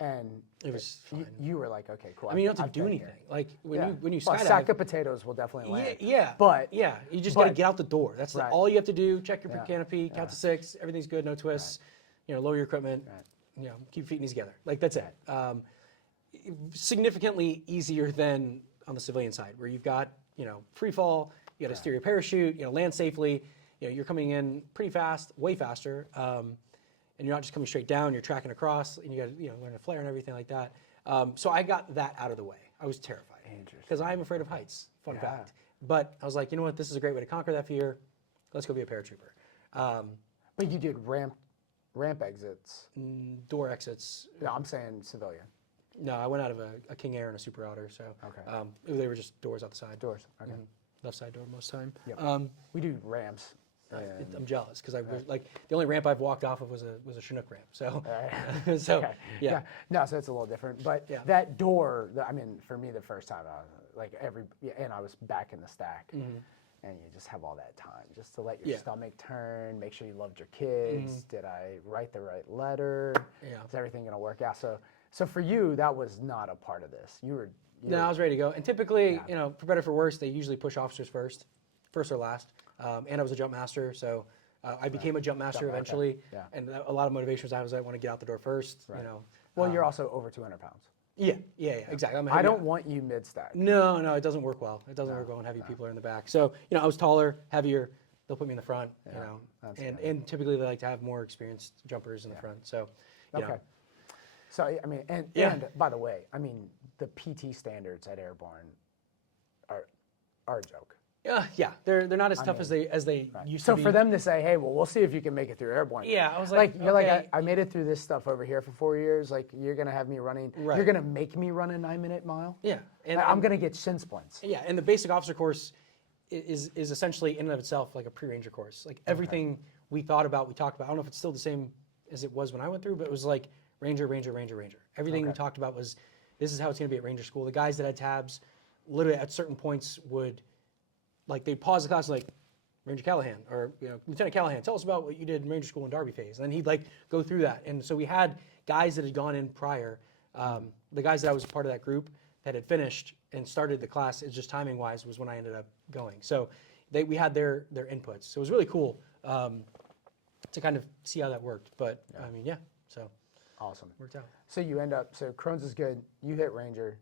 and it was fun. You were like, okay, cool. I mean, you don't have to do anything. Like when you skydive, a sack of potatoes will definitely land. Yeah. But you just got to get out the door. That's all you have to do. Check your canopy, count to 6. Everything's good. No twists. Lower your equipment. Keep your feet knees together. Like that's it. Significantly easier than on the civilian side, where you've got free fall. You got to steer your parachute. Land safely. You're coming in pretty fast, way faster. And you're not just coming straight down, you're tracking across, and you got to learn to flare and everything like that. So I got that out of the way. I was terrified because I'm afraid of heights, fun fact. But I was like, you know what, this is a great way to conquer that fear. Let's go be a paratrooper. But you did ramp exits. Door exits. No, I'm saying civilian. No, I went out of a King Air and a Super Otter, so they were just doors out the side. Doors, okay. Left side door most time. Yep. We do ramps. I'm jealous because I was like the only ramp I've walked off of was a Chinook ramp. So, yeah. No, so it's a little different. But that door, I mean, for me, the first time, I was like and I was back in the stack, and you just have all that time just to let your stomach turn, make sure you loved your kids. Did I write the right letter? Is everything going to work out? So for you, that was not a part of this. No, I was ready to go. And typically, for better or for worse, they usually push officers first or last. And I was a jump master, so I became a jump master eventually. Yeah. And a lot of motivation was I want to get out the door first. Right. Well, you're also over 200 pounds. Yeah, exactly. I don't want you mid-stack. No, it doesn't work well. It doesn't work well when heavy people are in the back. So, I was taller, heavier. They'll put me in the front, and typically they like to have more experienced jumpers in the front. So, okay. So, I mean, and by the way, I mean, the PT standards at Airborne are a joke. Yeah, they're not as tough as they used to be. So for them to say, hey, well, we'll see if you can make it through Airborne. Yeah, I was like, you're like, I made it through this stuff over here for 4 years. Like, you're gonna have me running. Right. You're gonna make me run a 9-minute mile. Yeah, and I'm gonna get shin splints. Yeah, and the basic officer course is essentially in and of itself like a pre-ranger course. Like everything we thought about, we talked about. I don't know if it's still the same as it was when I went through, but it was like Ranger, Ranger, Ranger, Ranger. Everything we talked about was, this is how it's going to be at Ranger School. The guys that had tabs, literally at certain points would, like, they'd pause the class like, Ranger Callahan, or Lieutenant Callahan, tell us about what you did in Ranger School in Darby phase. And then he'd like go through that. And so we had guys that had gone in prior, the guys that I was part of that group that had finished and started the class, it's just timing wise was when I ended up going. So we had their inputs. So it was really cool to kind of see how that worked. But I mean, so Awesome. worked out. So you end up, so Crohn's is good. You hit Ranger,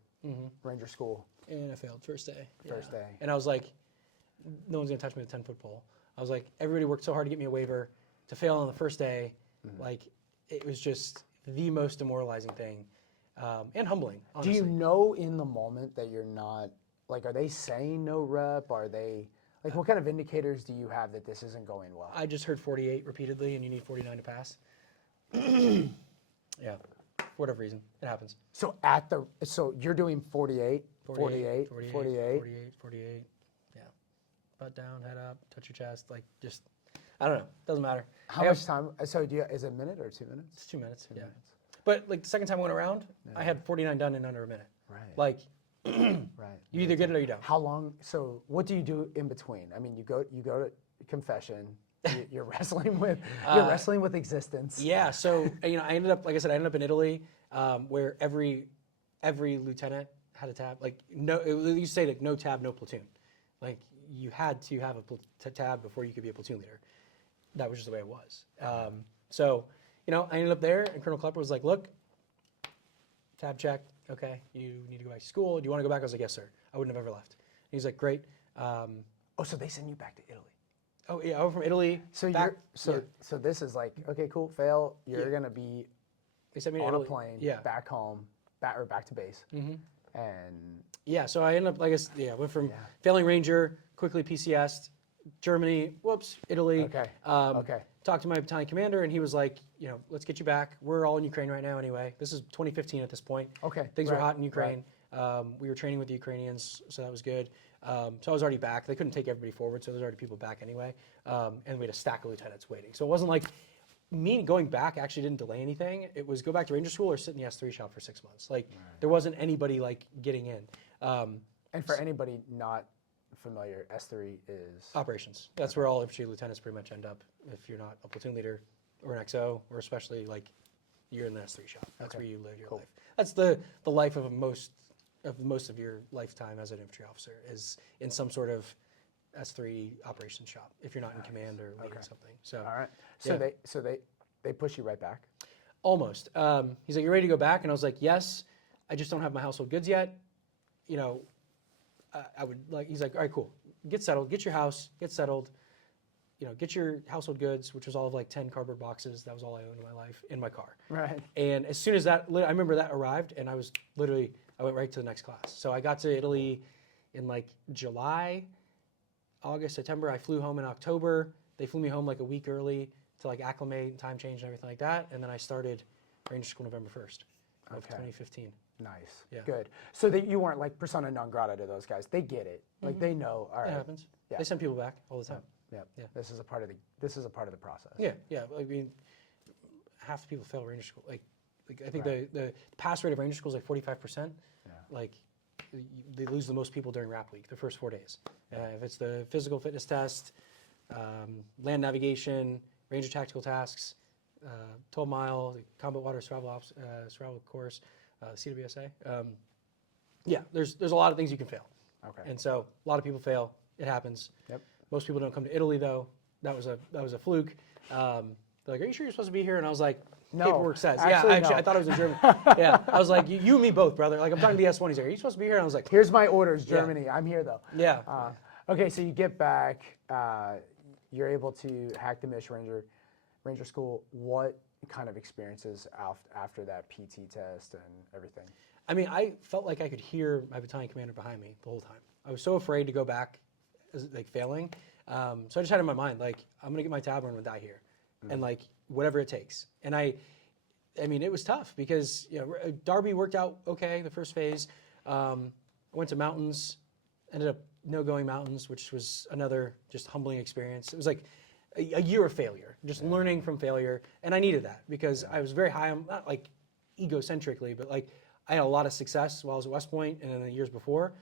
Ranger School. And I failed first day. First day. And I was like, no one's gonna touch me with a 10-foot pole. I was like, everybody worked so hard to get me a waiver. To fail on the first day, like, it was just the most demoralizing thing, and humbling, honestly. Do you know in the moment that you're not, like, are they saying no rep? Are they, like, what kind of indicators do you have that this isn't going well? I just heard 48 repeatedly, and you need 49 to pass. Yeah, for whatever reason, it happens. So so you're doing 48, 48, 48. Yeah. Butt down, head up, touch your chest, like, just, I don't know, doesn't matter. How much time? So is it a minute or 2 minutes? It's 2 minutes, 2 yeah. minutes. But like the second time I went around, I had 49 done in under a minute. Right. Like, Right. you either get it or you don't. How long? So what do you do in between? I mean, you go to confession. You're wrestling with existence. Yeah. So I ended up, like I said, I ended up in Italy, where every lieutenant had a tab. Like, no, you say like no tab, no platoon. Like, you had to have a tab before you could be a platoon leader. That was just the way it was. So I ended up there, and Colonel Klepper was like, "Look, tab check. Okay, you need to go back to school. Do you want to go back?" I was like, "Yes, sir. I wouldn't have ever left." And he's like, "Great." So they send you back to Italy. Oh yeah, I went from Italy. So back, so this is like, okay, cool, fail. You're gonna be they sent me to on Italy. a plane, back home, back to base, and yeah. So I ended up, like I went from failing Ranger, quickly PCS'd, Germany, Italy. Okay. Talked to my battalion commander, and he was like, let's get you back. We're all in Ukraine right now anyway. This is 2015 at this point. Okay. Things were hot in Ukraine. We were training with the Ukrainians, so that was good. So I was already back. They couldn't take everybody forward, so there's already people back anyway. And we had a stack of lieutenants waiting. So it wasn't like me going back actually didn't delay anything. It was go back to Ranger School or sit in the S3 shop for 6 months. Like, there wasn't anybody like getting in. And for anybody not familiar, S3 is Operations. That's where all infantry lieutenants pretty much end up if you're not a platoon leader or an XO, or especially like you're in the S3 shop. That's where you live your life. That's the life of most of your lifetime as an infantry officer is in some sort of S3 operations shop if you're not in command or leading something. So all right. So they push you right back. almost. He's like, "You ready to go back?" And I was like, "Yes, I just don't have my household goods yet." I would like. He's like, "All right, cool. Get settled. Get your house. Get settled. Get your household goods," which was all of like 10 cardboard boxes. That was all I owned in my life in my car. Right. And as soon as that, I remember that arrived, and I went right to the next class. So I got to Italy in like July, August, September. I flew home in October. They flew me home like a week early to like acclimate and time change and everything like that. And then I started Ranger School November 1st of 2015. Nice. Yeah. Good. So that you weren't like persona non grata to those guys. They get it. Like they know. All right. It happens. Yeah. They send people back all the time. Yeah. Yeah. This is a part of the process. Yeah. I mean, half the people fail Ranger School. Like I think the pass rate of Ranger School is like 45%. Yeah. Like they lose the most people during RAP week, the first 4 days. If it's the physical fitness test, land navigation, Ranger tactical tasks, 12-mile combat water survival course, CWSA. There's a lot of things you can fail. Okay. And so a lot of people fail. It happens. Yep. Most people don't come to Italy though. That was a fluke. They're like, "Are you sure you're supposed to be here?" And I was like, No, paperwork says. actually, no. I thought it was in German. Yeah, I was like, you and me both, brother. Like, I'm talking to the S1. He's like, "Are you supposed to be here?" And I was like, Here's my orders, Germany. I'm here though. "Yeah." Okay, so you get back. You're able to hack the MISH Ranger School. What kind of experiences after that PT test and everything? I mean, I felt like I could hear my battalion commander behind me the whole time. I was so afraid to go back, like failing. So I just had in my mind, like, I'm gonna get my tab, or I'm gonna die here, and like whatever it takes. And I mean, it was tough because Darby worked out okay the first phase. I went to mountains, ended up no going mountains, which was another just humbling experience. It was like a year of failure, just learning from failure. And I needed that because I was very high on, not like egocentrically, but like I had a lot of success while I was at West Point and in the years before.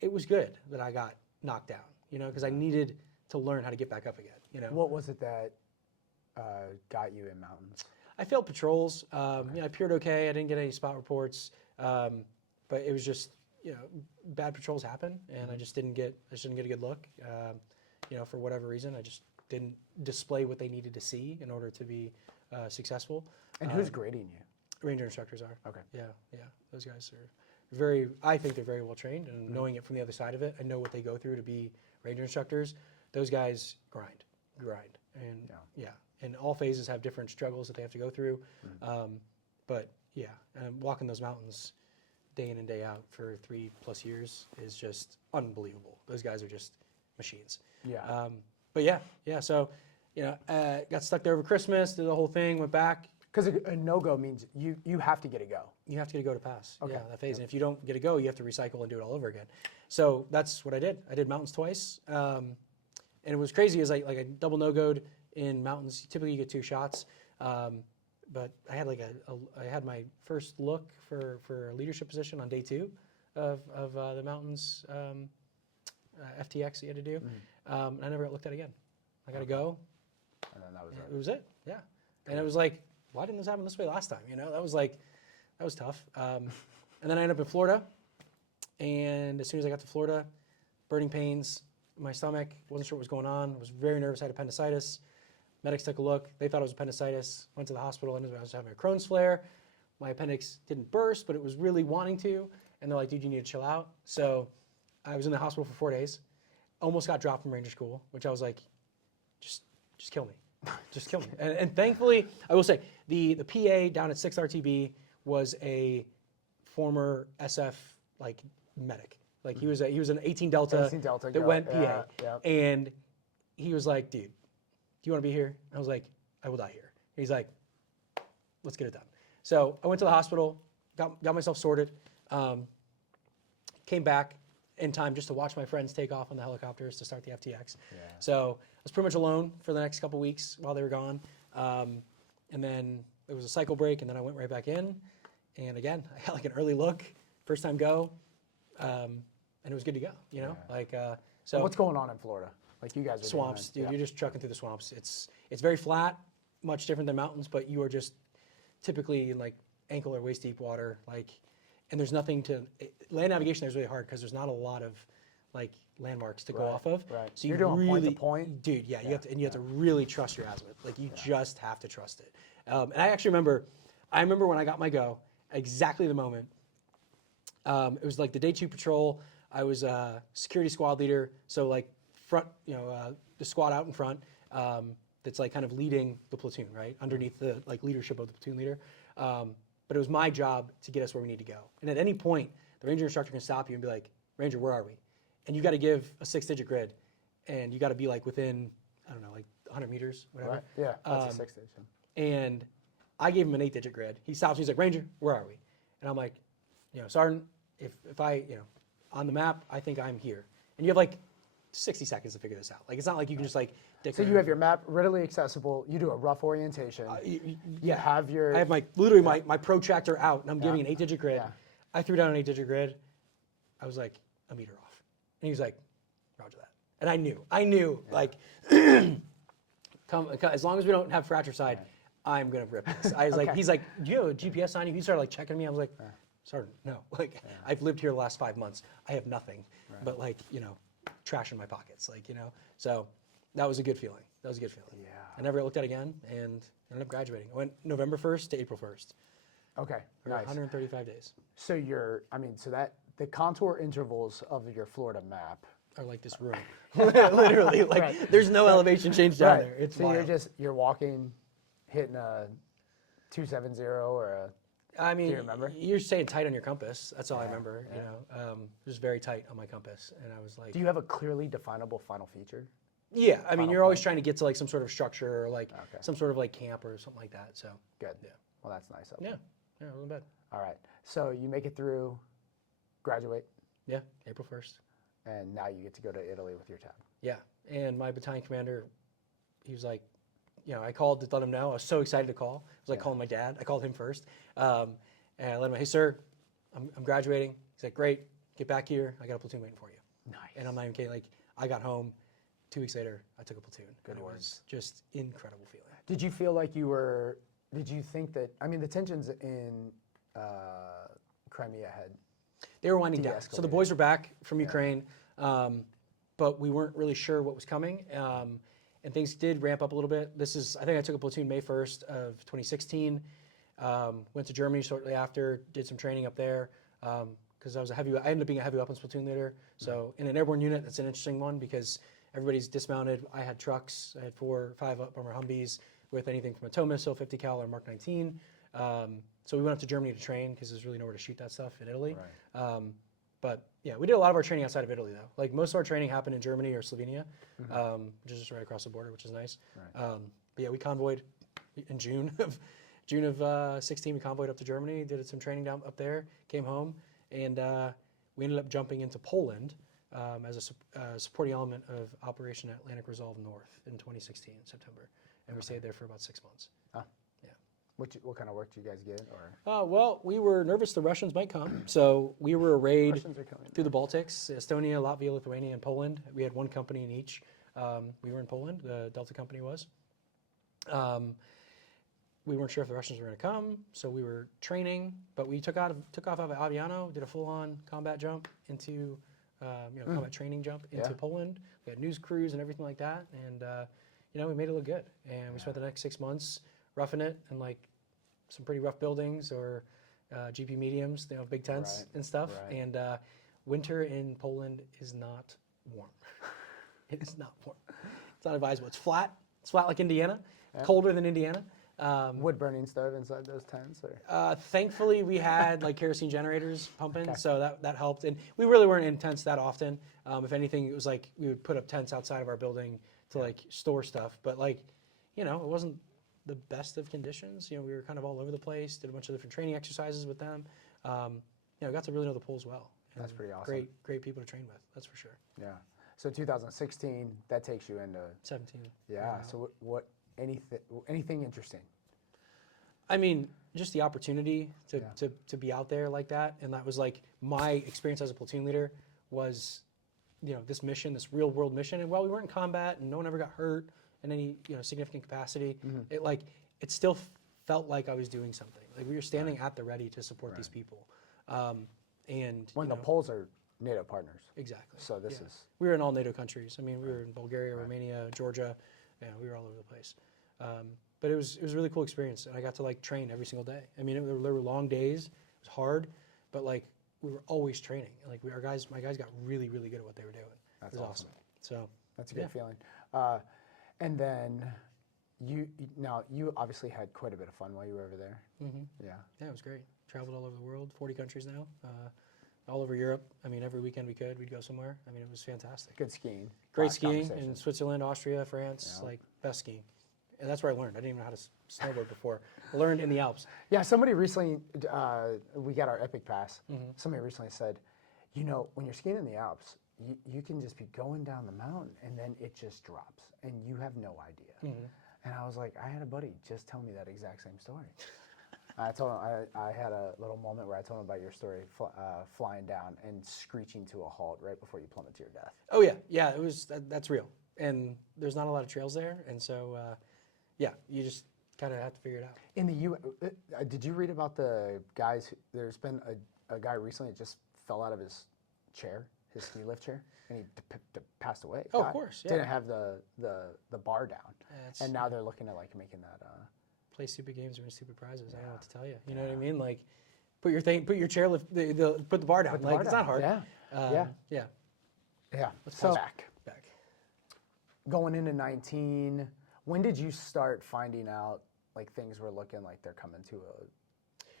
It was good that I got knocked down, you know, because I needed to learn how to get back up again, you know. What was it that got you in mountains? I failed patrols. You know, I appeared okay. I didn't get any spot reports, but it was just, you know, bad patrols happen, and I just didn't get a good look. You know, for whatever reason, I just didn't display what they needed to see in order to be successful. And who's grading you? Ranger instructors are. Okay. Yeah, yeah. Those guys are very, I think they're very well trained, and knowing it from the other side of it, I know what they go through to be Ranger instructors. Those guys grind, and and all phases have different struggles that they have to go through. But yeah, and walking those mountains day in and day out for 3+ years is just unbelievable. Those guys are just machines. Yeah. But yeah. So, you know, got stuck there over Christmas, did the whole thing, went back. Because a no-go means you have to get a go. You have to get a go to pass. Okay. Yeah, that phase. And if you don't get a go, you have to recycle and do it all over again. So that's what I did. I did mountains twice. And it was crazy is I double no-goed in mountains. Typically you get 2 shots. But I had I had my first look for a leadership position on day 2 of the mountains FTX that you had to do. And I never got looked at again. I got to go. And then that was it. It was it. Yeah. And it was like, why didn't this happen this way last time? You know, that was tough. And then I ended up in Florida. And as soon as I got to Florida, burning pains in my stomach, wasn't sure what was going on, was very nervous, I had appendicitis. Medics took a look, they thought it was appendicitis, went to the hospital, and I was having a Crohn's flare. My appendix didn't burst, but it was really wanting to. And they're like, dude, you need to chill out. So I was in the hospital for 4 days, almost got dropped from Ranger School, which I was like, just kill me. Just kill me. And thankfully, I will say, the PA down at 6th RTB was a former SF medic. Like he was an 18 Delta, that went PA. Yeah. And he was like, dude, do you want to be here? I was like, I will die here. He's like, let's get it done. So I went to the hospital, got myself sorted, came back in time just to watch my friends take off on the helicopters to start the FTX. Yeah. So I was pretty much alone for the next couple weeks while they were gone. And then there was a cycle break, and then I went right back in. And again, I had like an early look, first time go, and it was good to go. You know, so. And what's going on in Florida? Like you guys are swamps, doing, dude. You're just trucking through the swamps. It's very flat, much different than mountains, but you are just typically in like ankle or waist deep water, and there's nothing to land navigation. There is really hard because there's not a lot of like landmarks to go off of. Right. So you're you doing really, point to point, dude. Yeah, you have to, and you have to really trust your azimuth. Like you just have to trust it. And I actually remember, when I got my go, exactly the moment. It was like the day 2 patrol. I was a security squad leader, so like front, the squad out in front. That's like kind of leading the platoon, right? Underneath the like leadership of the platoon leader. But it was my job to get us where we need to go. And at any point, the Ranger instructor can stop you and be like, Ranger, where are we? And you got to give a 6-digit grid. And you got to be like within, I don't know, like 100 meters, whatever. Right. Yeah, that's a 6-digit. And I gave him an 8-digit grid. He stops me, he's like, Ranger, where are we? And I'm like, Sergeant, if I, on the map, I think I'm here. And you have like 60 seconds to figure this out. Like, it's not like you can just like dick So you have your map readily accessible. You do a rough orientation. You have your. I have literally my protractor out, and I'm giving an 8-digit grid. Yeah. I threw down an 8-digit grid. I was like a meter off, and he was like, "Roger that." And I knew, like, come as long as we don't have fratricide, I'm gonna rip this. I was like, he's like, "Do you have a GPS on you?" He started like checking me. I was like, "Sergeant, no." Like, I've lived here the last 5 months. I have nothing, but like, trash in my pockets, So that was a good feeling. Yeah. I never looked at it again, and ended up graduating. I went November 1st to April 1st. Okay, For nice. 135 days. So so that the contour intervals of your Florida map Are like this room, literally. Like there's no elevation change down there. It's so wild. you're walking, hitting a 270 or a. I mean, do you remember? You're staying tight on your compass. That's all I remember. It was very tight on my compass, and I was like. Do you have a clearly definable final feature? Yeah, I mean, you're always trying to get to like some sort of structure or like some sort of like camp or something like that. So. Good. Yeah. Well, that's nice. Yeah, it wasn't bad. All right. So you make it through, graduate, Yeah, April 1st. and now you get to go to Italy with your tab. Yeah, and my battalion commander he was like, I called to let him know. I was so excited to call. It was like calling my dad. I called him first. And I let him know, hey, sir, I'm graduating. He's like, great, get back here. I got a platoon waiting for you. Nice. And I'm not even kidding. Like, I got home. 2 weeks later, I took a platoon. Good It work. was just incredible feeling. Did you feel like did you think that, I mean, the tensions in Crimea had, They were winding down. So the boys were back from Ukraine, but we weren't really sure what was coming. And things did ramp up a little bit. I think I took a platoon May 1st of 2016. Went to Germany shortly after, did some training up there. Because I ended up being a heavy weapons platoon leader. So in an airborne unit, that's an interesting one because everybody's dismounted. I had trucks. I had 4 or 5 up-armor Humvees with anything from a tow missile, 50 cal, or Mark 19. So we went up to Germany to train because there's really nowhere to shoot that stuff in Italy. Right. But yeah, we did a lot of our training outside of Italy though. Like most of our training happened in Germany or Slovenia, which is just right across the border, which is nice. Right. But yeah, we convoyed in June of 16. We convoyed up to Germany, did some training down up there, came home, and we ended up jumping into Poland as a supporting element of Operation Atlantic Resolve North in 2016 in September, and we stayed there for about 6 months. What kind of work did you guys get? Or Well, we were nervous the Russians might come, so we were arrayed Russians are coming. through the Baltics, Estonia, Latvia, Lithuania, and Poland. We had one company in each. We were in Poland, the Delta company was. We weren't sure if the Russians were going to come, so we were training, but we took off out of Aviano, did a full-on combat jump into, combat training jump into Poland. We had news crews and everything like that, and we made it look good. And we spent the next 6 months roughing it in like some pretty rough buildings or GP mediums, big tents and stuff. Right. And winter in Poland is not warm. It is not warm. It's not advisable. It's flat. It's flat like Indiana. Colder than Indiana. Wood burning stove inside those tents? Or? Thankfully, we had like kerosene generators pumping, so that helped. And we really weren't in tents that often. If anything, it was like we would put up tents outside of our building to like store stuff. But like, it wasn't the best of conditions. We were kind of all over the place. Did a bunch of different training exercises with them. Got to really know the Poles well. That's pretty awesome. Great people to train with. That's for sure. Yeah. So 2016, that takes you into 17. Yeah. So what? Anything interesting? I mean, just the opportunity to be out there like that, and that was like my experience as a platoon leader was, this mission, this real world mission. And while we weren't in combat and no one ever got hurt in any significant capacity, it still felt like I was doing something. Like we were standing at the ready to support these people. And when the Poles are NATO partners. Exactly. So this is. We were in all NATO countries. I mean, we were in Bulgaria, Romania, Georgia. Yeah, we were all over the place. But it was a really cool experience, and I got to like train every single day. I mean, there were long days. It was hard, but like we were always training. Like my guys got really, really good at what they were doing. It was awesome. So that's a good feeling. And then you obviously had quite a bit of fun while you were over there. Mm-hmm. Yeah. Yeah, it was great. Traveled all over the world, 40 countries now. All over Europe. I mean, every weekend we'd go somewhere. I mean, it was fantastic. Good skiing. Great skiing in Switzerland, Austria, France, like best skiing. And that's where I learned. I didn't even know how to snowboard before. I learned in the Alps. Yeah, somebody recently, we got our Epic Pass. Somebody recently said, when you're skiing in the Alps, you can just be going down the mountain and then it just drops and you have no idea. And I was like, I had a buddy just tell me that exact same story. I told him, I had a little moment where I told him about your story, flying down and screeching to a halt right before you plummet to your death. Oh yeah, it was, that's real. And there's not a lot of trails there, and so, you just kind of have to figure it out. In the did you read about the guys, there's been a guy recently that just fell out of his chair, his ski lift chair, and he passed away. Oh, of course, yeah. Didn't have the bar down. And now they're looking at like making that... Play stupid games or win stupid prizes. I don't know what to tell you. You know what I mean? Like, put your chairlift, put the bar down. It's not hard. Yeah. Let's so back. Going into 19, when did you start finding out like things were looking like they're coming to a?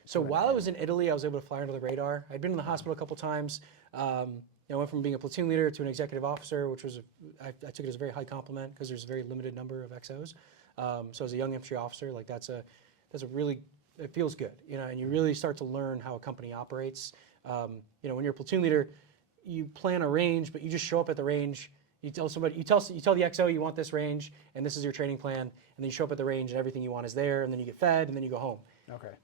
So while I was in Italy, I was able to fly under the radar. I'd been in the hospital a couple times. I went from being a platoon leader to an executive officer, which was I took it as a very high compliment because there's a very limited number of XOs. So as a young infantry officer, like that's a really, it feels good, and you really start to learn how a company operates. When you're a platoon leader, you plan a range, but you just show up at the range You tell somebody, you tell the XO you want this range, and this is your training plan, and then you show up at the range, and everything you want is there, and then you get fed, and then you go home. Okay.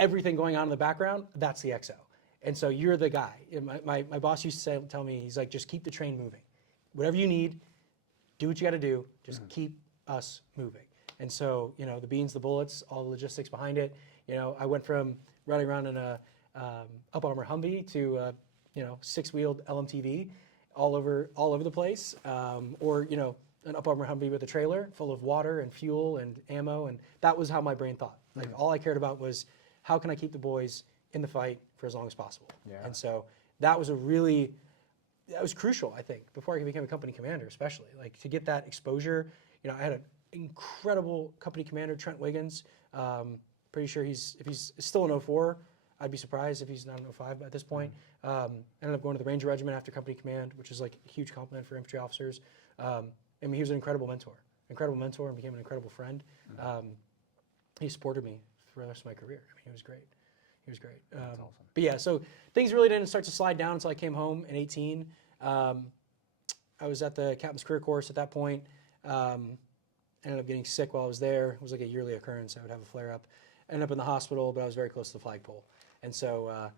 Everything going on in the background, that's the XO. And so you're the guy. And my boss used to tell me, he's like, just keep the train moving. Whatever you need, do what you got to do. Just keep us moving. And so, you know, the beans, the bullets, all the logistics behind it. You know, I went from running around in a Up Armor Humvee to, you know, 6-wheeled LMTV all over the place, or, you know, an Up Armor Humvee with a trailer full of water and fuel and ammo. And that was how my brain thought. Like, all I cared about was, how can I keep the boys in the fight for as long as possible? Yeah. And so that was crucial, I think, before I became a company commander, especially, like, to get that exposure. You know, I had an incredible company commander, Trent Wiggins. Pretty sure if he's still in 04, I'd be surprised if he's not in 05 at this point. Ended up going to the Ranger Regiment after company command, which is like a huge compliment for infantry officers. I mean, he was an incredible mentor, and became an incredible friend. He supported me for the rest of my career. I mean, he was great. That's awesome. But yeah, so things really didn't start to slide down until I came home in 18. I was at the Captain's Career Course at that point. Ended up getting sick while I was there. It was like a yearly occurrence. I would have a flare-up. Ended up in the hospital, but I was very close to the flagpole. And so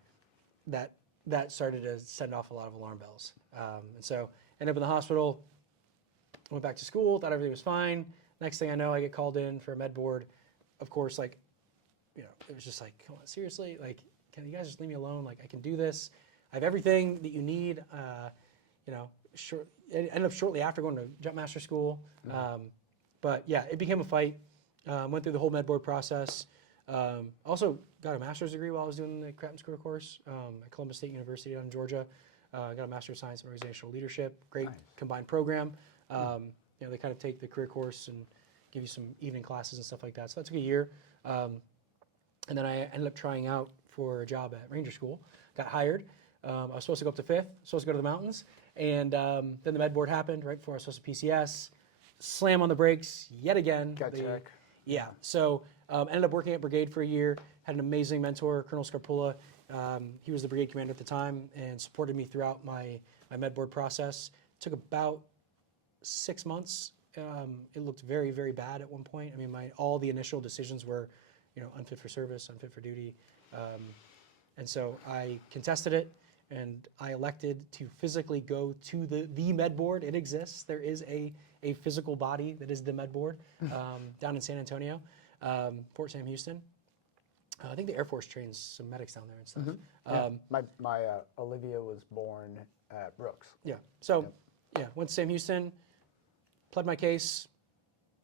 that started to send off a lot of alarm bells. And so ended up in the hospital, went back to school, thought everything was fine. Next thing I know, I get called in for a med board. Of course, like, you know, it was just like, come on, seriously? Like, can you guys just leave me alone? Like, I can do this. I have everything that you need. You know, it ended up shortly after going to jump master school. But yeah, it became a fight. Went through the whole med board process. Also got a master's degree while I was doing the Captain's Career Course at Columbus State University down in Georgia. Got a Master of Science in Organizational Leadership. Great combined program. You know, they kind of take the career course and give you some evening classes and stuff like that. So that took a year. And then I ended up trying out for a job at Ranger School. Got hired. I was supposed to go up to 5th, supposed to go to the mountains. And then the med board happened right before I was supposed to PCS. Slam on the brakes yet again. Got check. Yeah. So ended up working at Brigade for a year. Had an amazing mentor, Colonel Scarpula. He was the brigade commander at the time and supported me throughout my med board process. Took about 6 months. It looked very, very bad at one point. I mean, all the initial decisions were, you know, unfit for service, unfit for duty. And so I contested it, and I elected to physically go to the med board. It exists. There is a physical body that is the med board down in San Antonio, Fort Sam Houston. I think the Air Force trains some medics down there and stuff. My Olivia was born at Brooks. Yeah. So went to Sam Houston, pled my case,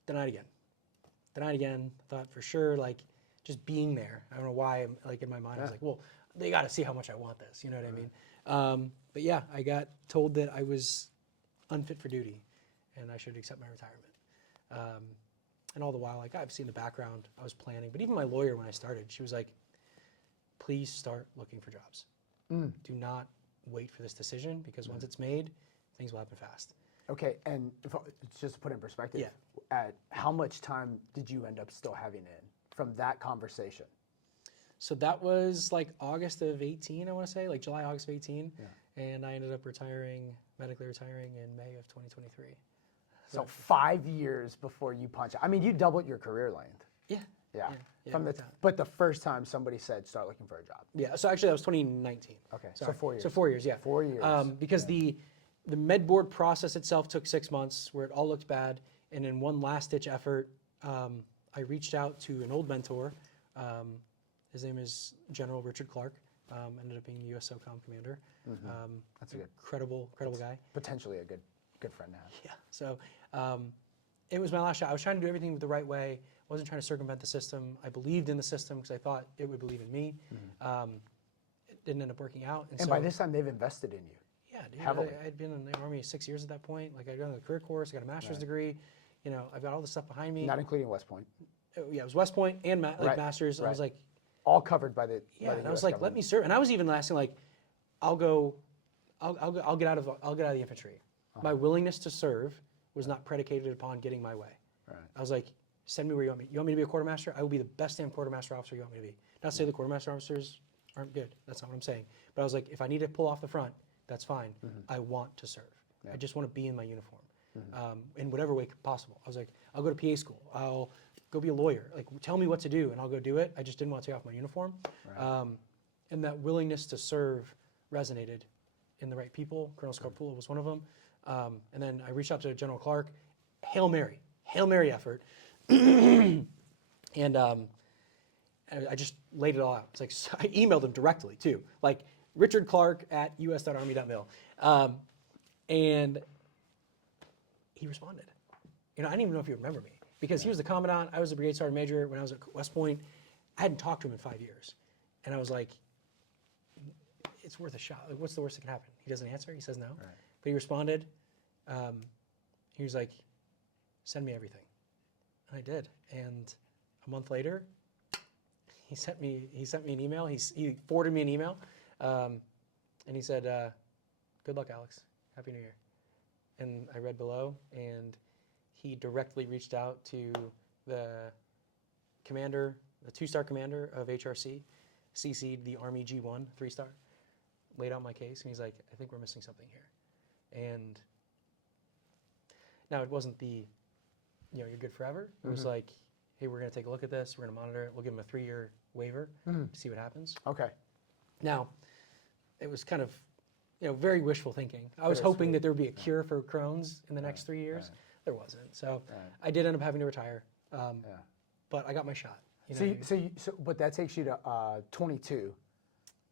denied again. Thought for sure, like, just being there. I don't know why. Like, in my mind, I was like, well, they got to see how much I want this. You know what I mean? But yeah, I got told that I was unfit for duty, and I should accept my retirement. And all the while, like, I've seen the background. I was planning, but even my lawyer, when I started, she was like, "Please start looking for jobs. Do not wait for this decision, because once it's made, things will happen fast." Okay, and just to put in perspective, at how much time did you end up still having in from that conversation? So that was like August of 18, I want to say, like July, August of 18. Yeah. And I ended up medically retiring in May of 2023. So 5 years before you punch out. I mean, you doubled your career length. Yeah. But the first time somebody said, start looking for a job. Yeah, so actually that was 2019. Okay, Sorry. so 4 years. So 4 years, yeah. 4 years. Because the med board process itself took 6 months, where it all looked bad. And in one last-ditch effort, I reached out to an old mentor. His name is General Richard Clark. Ended up being the U.S. SOCOM commander. That's a good, incredible guy. Potentially a good friend to have. Yeah. So it was my last shot. I was trying to do everything the right way. I wasn't trying to circumvent the system. I believed in the system because I thought it would believe in me. It didn't end up working out. And so, by this time, they've invested in you. Yeah, dude. Heavily. I had been in the Army 6 years at that point. Like, I'd gone to the career course. I got a master's degree. You know, I've got all this stuff behind me. Not including West Point. Yeah, it was West Point and master's. I was like, all covered by the and I was like, government. let me serve. And I was even asking, like, I'll get out of the infantry. My willingness to serve was not predicated upon getting my way. Right. I was like, send me where you want me. You want me to be a quartermaster? I will be the best damn quartermaster officer you want me to be. Not to say the quartermaster officers aren't good. That's not what I'm saying. But I was like, if I need to pull off the front, that's fine. I want to serve. I just want to be in my uniform, in whatever way possible. I was like, I'll go to PA school. I'll go be a lawyer. Like, tell me what to do, and I'll go do it. I just didn't want to take off my uniform. Right. And that willingness to serve resonated in the right people. Colonel Scarpula was one of them. And then I reached out to General Clark. Hail Mary effort. And I just laid it all out. It's like, so I emailed him directly too, like Richard Clark at us.army.mil. And he responded. I didn't even know if he remembered me because he was the commandant. I was the brigade sergeant major when I was at West Point. I hadn't talked to him in 5 years. And I was like, it's worth a shot. Like, what's the worst that can happen? He doesn't answer. He says no. Right. But he responded. He was like, send me everything. And I did. And a month later, he sent me an email. He forwarded me an email. And he said, good luck, Alex. Happy New Year. And I read below, and he directly reached out to the commander, the 2-star commander of HRC, CC'd the Army G1 3-star, laid out my case, and he's like, I think we're missing something here. And now it wasn't the, you're good forever. It was like, hey, we're going to take a look at this. We're going to monitor it. We'll give him a 3-year waiver to see what happens. Okay. Now, it was kind of, very wishful thinking. I was hoping that there would be a cure for Crohn's in the next 3 years. Right. There wasn't. So I did end up having to retire. But I got my shot. But that takes you to 22,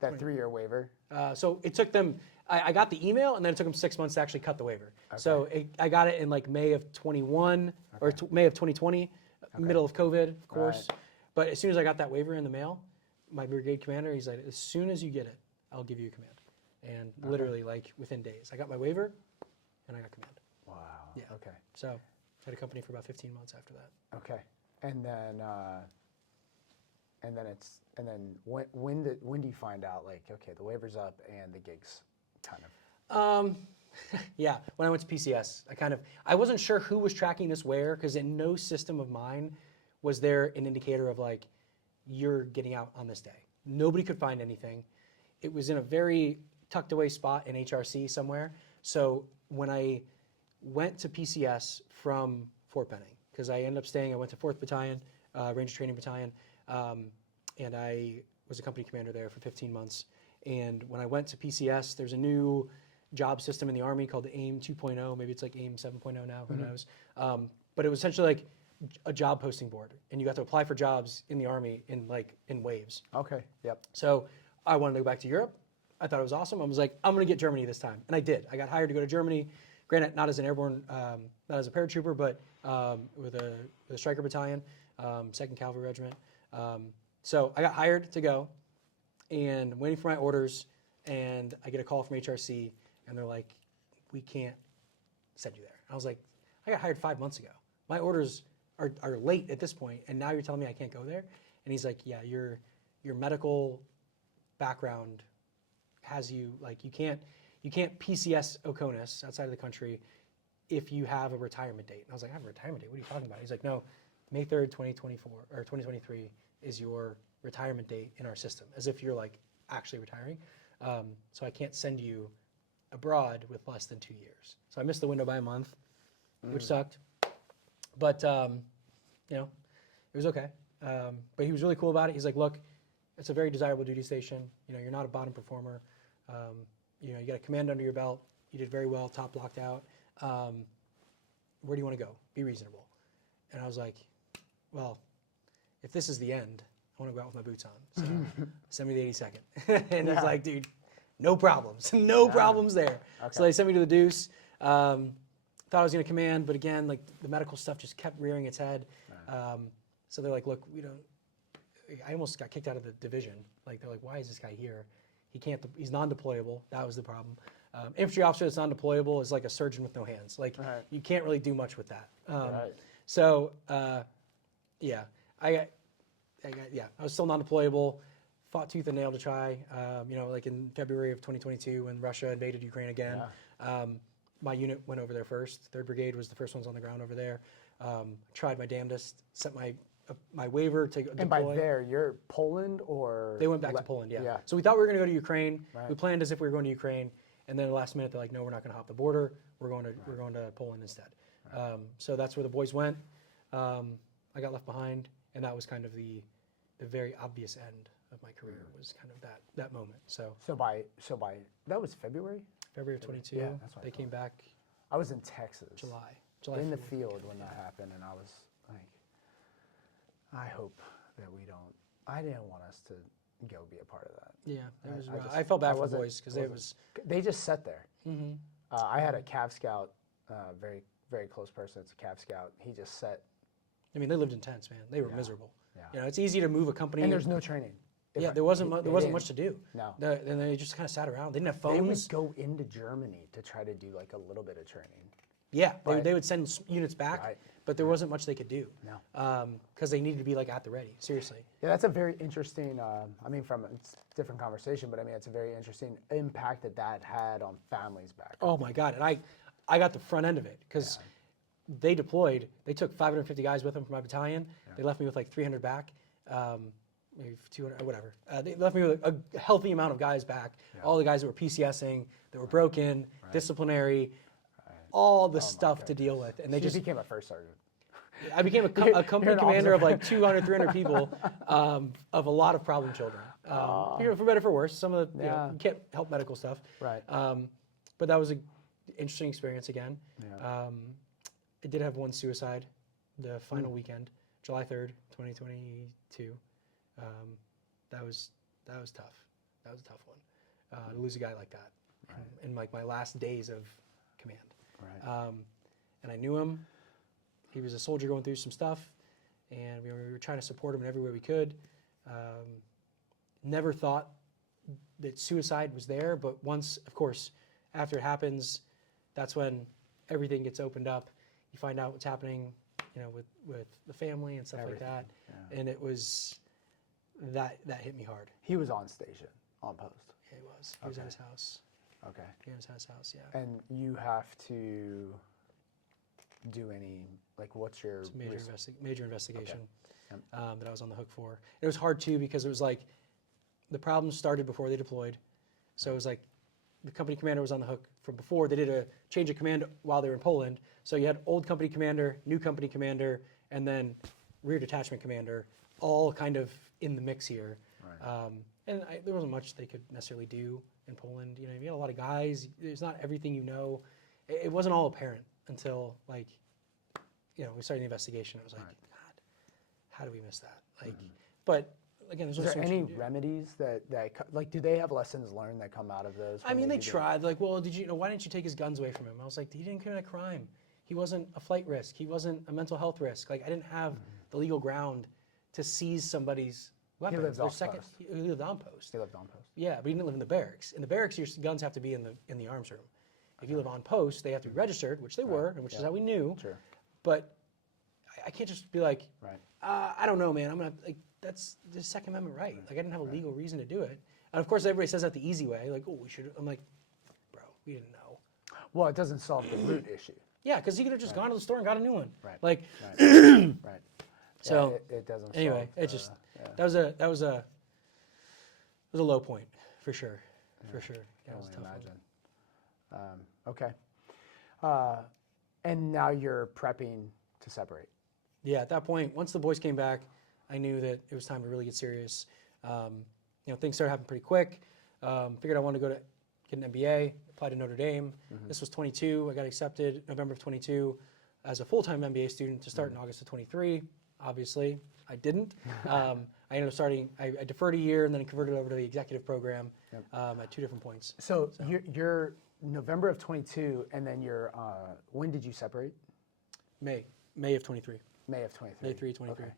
that 3-year waiver. So it took them, I got the email, and then it took them 6 months to actually cut the waiver. Okay. So I got it in like May of 21, or May of 2020, middle of COVID, of course. Right. But as soon as I got that waiver in the mail, my brigade commander, he's like, as soon as you get it, I'll give you a command. And literally, like, within days, I got my waiver, and I got command. Wow. Yeah. Okay. So I had a company for about 15 months after that. Okay. And then when do you find out, like, okay, the waiver's up and the gig's kind of? Yeah, when I went to PCS, I wasn't sure who was tracking this where, because in no system of mine was there an indicator of like, you're getting out on this day. Nobody could find anything. It was in a very tucked away spot in HRC somewhere. So when I went to PCS from Fort Benning, because I ended up staying, I went to 4th Battalion, Ranger Training Battalion, and I was a company commander there for 15 months. And when I went to PCS, there's a new job system in the Army called AIM 2.0. Maybe it's like AIM 7.0 now, who knows. But it was essentially like a job posting board. And you got to apply for jobs in the Army in waves. Okay, yep. So I wanted to go back to Europe. I thought it was awesome. I was like, I'm going to get Germany this time. And I did. I got hired to go to Germany. Granted, not as an airborne, not as a paratrooper, but with a Stryker battalion, 2nd Cavalry Regiment. So I got hired to go, and waiting for my orders, and I get a call from HRC, and they're like, we can't send you there. I was like, I got hired 5 months ago. My orders are late at this point, and now you're telling me I can't go there? And he's like, yeah, your medical background has you, like, you can't PCS Oconus outside of the country if you have a retirement date. And I was like, I have a retirement date? What are you talking about? He's like, no, May 3rd, 2024, or 2023 is your retirement date in our system, as if you're like actually retiring. So I can't send you abroad with less than 2 years. So I missed the window by a month, which sucked. But, it was okay. But he was really cool about it. He's like, look, it's a very desirable duty station. You're not a bottom performer. You got a command under your belt. You did very well, top blocked out. Where do you want to go? Be reasonable. And I was like, well, if this is the end, I want to go out with my boots on. So send me the 82nd. And he's like, dude, no problems. No problems there. Okay. So they sent me to the Deuce. Thought I was going to command, but again, like the medical stuff just kept rearing its head. So they're like, look, I almost got kicked out of the division. Like, they're like, why is this guy here? He's non-deployable. That was the problem. Infantry officer that's non-deployable is like a surgeon with no hands. Like, you can't really do much with that. So, I was still non-deployable, fought tooth and nail to try. Like in February of 2022 when Russia invaded Ukraine again, my unit went over there first. 3rd Brigade was the first ones on the ground over there. Tried my damnedest, sent my waiver to deploy. And by there, you're Poland or? They went back to Poland, yeah. So we thought we were going to go to Ukraine. We planned as if we were going to Ukraine. And then at the last minute, they're like, no, we're not going to hop the border. we're going to Poland instead. So that's where the boys went. I got left behind, and that was kind of the very obvious end of my career. Was kind of that moment. So by that was February. February of 22. Yeah, that's what I they came back I was in Texas. July in the 4th. field when that happened, and I was like, I hope that we don't. I didn't want us to go be a part of that. Yeah, it was I rough. just- I felt I bad for the wasn't- boys because They just sat there. Mm-hmm. I had a Cav Scout, very very close person. It's a Cav Scout. He just sat. I mean, they lived in tents, man. They were miserable. Yeah. You know, it's easy to move a company. And there's no training. Yeah, there wasn't much to do. No. And they just kind of sat around. They didn't have They would phones. go into Germany to try to do like a little bit of training. Yeah, Right. they would send units back, Right. but there wasn't much they could do. No. Because they needed to be like at the ready. Seriously. Yeah, that's a very interesting. I mean, it's a different conversation, but I mean, it's a very interesting impact that had on families back. Oh my God! And I got the front end of it because they deployed. They took 550 guys with them from my battalion. They left me with like 300 back, maybe 200, whatever. They left me with a healthy amount of guys back. All the guys that were PCSing, that were broken, disciplinary, all the stuff to deal with, and they You just. became a first sergeant. I became a company an commander officer. of like 200, 300 people, of a lot of problem children. You know, for better or for worse, some of the you can't help medical stuff. Right. But that was an interesting experience again. Yeah. I did have one suicide, the final weekend, July 3rd, 2022. That was tough. That was a tough one. To lose a guy like that in like my last days of command. Right. And I knew him. He was a soldier going through some stuff, and we were trying to support him in every way we could. Never thought that suicide was there, but once, of course, after it happens, that's when everything gets opened up. You find out what's happening, you know, with the family and stuff Everything, like that. And it was that hit me hard. He was on station, on post. Yeah, he was. He was at his house. Okay. He was at his house. Yeah. And you have to do any, like, what's your It's a major investigation Yep. that I was on the hook for. It was hard too because it was like the problems started before they deployed. So it was like the company commander was on the hook from before. They did a change of command while they were in Poland. So you had old company commander, new company commander, and then rear detachment commander, all kind of in the mix here. Right. There wasn't much they could necessarily do in Poland. You know, you had a lot of guys. There's not everything you know. It wasn't all apparent until like, you know, we started the investigation. It was like, God, how do we miss that? Like, but again, there's Is no there much any you can do. remedies like, do they have lessons learned that come out of those? I when mean, they do that? tried. Like, well, why didn't you take his guns away from him? I was like, he didn't commit a crime. He wasn't a flight risk. He wasn't a mental health risk. Like, I didn't have the legal ground to seize somebody's weapons. lived Their off post. He lived on post. They lived on post. Yeah, but he didn't live in the barracks. In the barracks, your guns have to be in the arms room. If you live on post, they have to be registered, which they were, and which is how we knew. Sure. But I can't just be like, Right. I don't know, man. I'm gonna like that's the Second Amendment right. Like I didn't have a legal reason to do it. And of course, everybody says that the easy way. Like, oh, we should. I'm like, bro, we didn't know. Well, it doesn't solve the root issue. Yeah, because he could have just gone to the store and got a new one. Right. Like, Right. Right. so Yeah, it doesn't. anyway, solve it just yeah. that was a low point for sure, for sure. I That was a can tough only one. imagine. Okay. And now you're prepping to separate. Yeah, at that point, once the boys came back, I knew that it was time to really get serious. You know, things started happening pretty quick. Figured I wanted to go to get an MBA, applied to Notre Dame. This was 22. I got accepted November of 22 as a full-time MBA student to start in August of 23. Obviously, I didn't. I ended up starting, I deferred a year and then converted over to the executive program at 2 different points. So you're November of 22, and then you're, when did you separate? May of 23. May of 23. May 3, 23. Okay.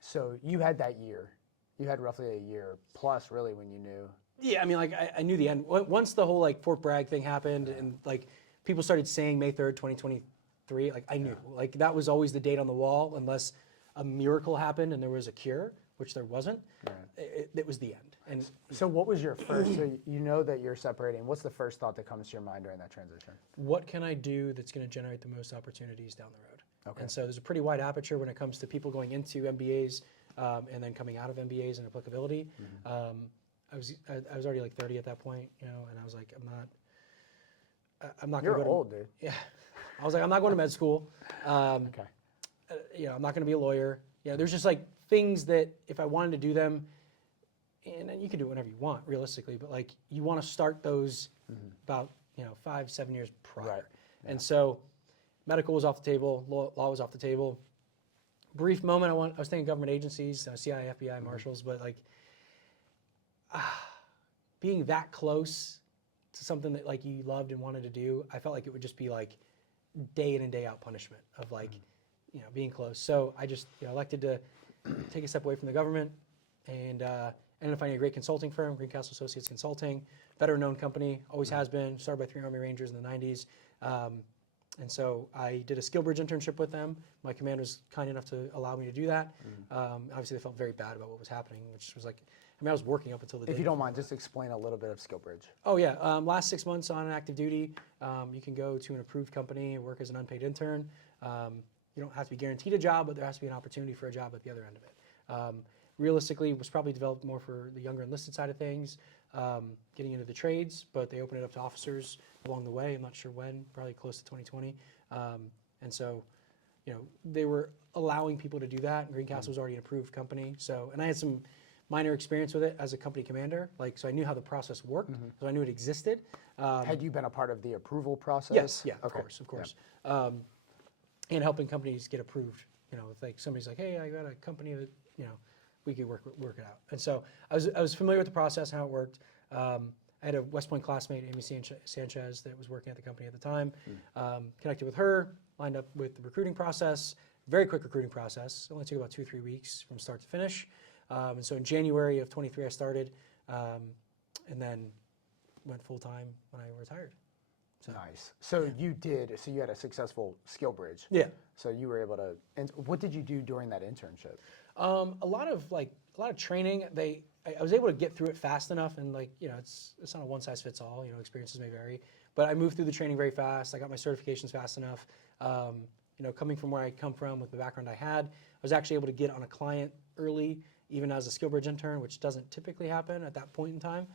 So you had that year. You had roughly a year plus, really, when you knew. Yeah, I mean, like, I knew the end. Once the whole, like, Fort Bragg thing happened and, like, people started saying May 3rd, 2023, like, I knew. Like, that was always the date on the wall unless a miracle happened and there was a cure, which there wasn't. Right. It was the end. And So what was your first, so you know that you're separating. What's the first thought that comes to your mind during that transition? what can I do that's going to generate the most opportunities down the road? Okay. And so there's a pretty wide aperture when it comes to people going into MBAs and then coming out of MBAs and applicability. I was already like 30 at that point, you know, and I was like, I'm not going to You're go old, dude. to, yeah. I was like, I'm not going to med school. Okay. I'm not going to be a lawyer. There's just like things that if I wanted to do them, and you can do it whenever you want, realistically, but like you want to start those about 5-7 years prior. Right. Yeah. And so medical was off the table, law was off the table. Brief moment, I was thinking government agencies, CIA, FBI, Marshals, but like being that close to something that like you loved and wanted to do, I felt like it would just be like day in and day out punishment of like, being close. So I just elected to take a step away from the government and ended up finding a great consulting firm, Greencastle Associates Consulting, better known company, always has been, started by 3 Army Rangers in the 90s. And so I did a SkillBridge internship with them. My command was kind enough to allow me to do that. Obviously, they felt very bad about what was happening, which was like, I was working up until the day. If you don't mind, just explain a little bit of SkillBridge. Oh yeah, last 6 months on active duty, you can go to an approved company and work as an unpaid intern. You don't have to be guaranteed a job, but there has to be an opportunity for a job at the other end of it. Realistically, it was probably developed more for the younger enlisted side of things, getting into the trades, but they opened it up to officers along the way. I'm not sure when, probably close to 2020. And so, they were allowing people to do that. And Greencastle was already an approved company. So, and I had some minor experience with it as a company commander. So I knew how the process worked, so I knew it existed. Had you been a part of the approval process? Yes, yeah, Okay. of course. And helping companies get approved. If like somebody's like, hey, I got a company that, we could work it out. And so I was familiar with the process and how it worked. I had a West Point classmate, Amy Sanchez, that was working at the company at the time. Connected with her, lined up with the recruiting process. Very quick recruiting process. It only took about 2-3 weeks from start to finish. And so in January of 23, I started, and then went full time when I retired. So, Nice. So you had a successful SkillBridge. Yeah. So you were able to, and what did you do during that internship? A lot of training. I was able to get through it fast enough, and it's not a one size fits all. Experiences may vary, but I moved through the training very fast. I got my certifications fast enough. Coming from where I come from with the background I had, I was actually able to get on a client early, even as a SkillBridge intern, which doesn't typically happen at that point in time.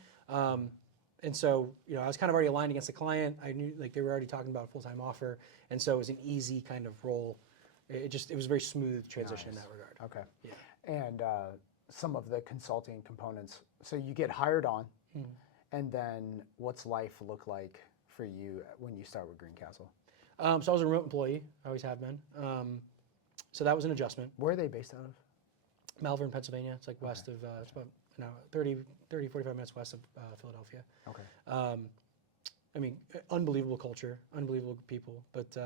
And so, I was kind of already aligned against the client. I knew they were already talking about a full-time offer, and so it was an easy kind of role. It was a very smooth transition in that regard. Okay. Yeah. And some of the consulting components. So you get hired on, and then what's life look like for you when you start with Greencastle? So I was a remote employee. I always have been. So that was an adjustment. Where are they based out of? Malvern, Pennsylvania. It's like west of, it's about 45 minutes west of Philadelphia. Okay. Unbelievable culture, unbelievable people, but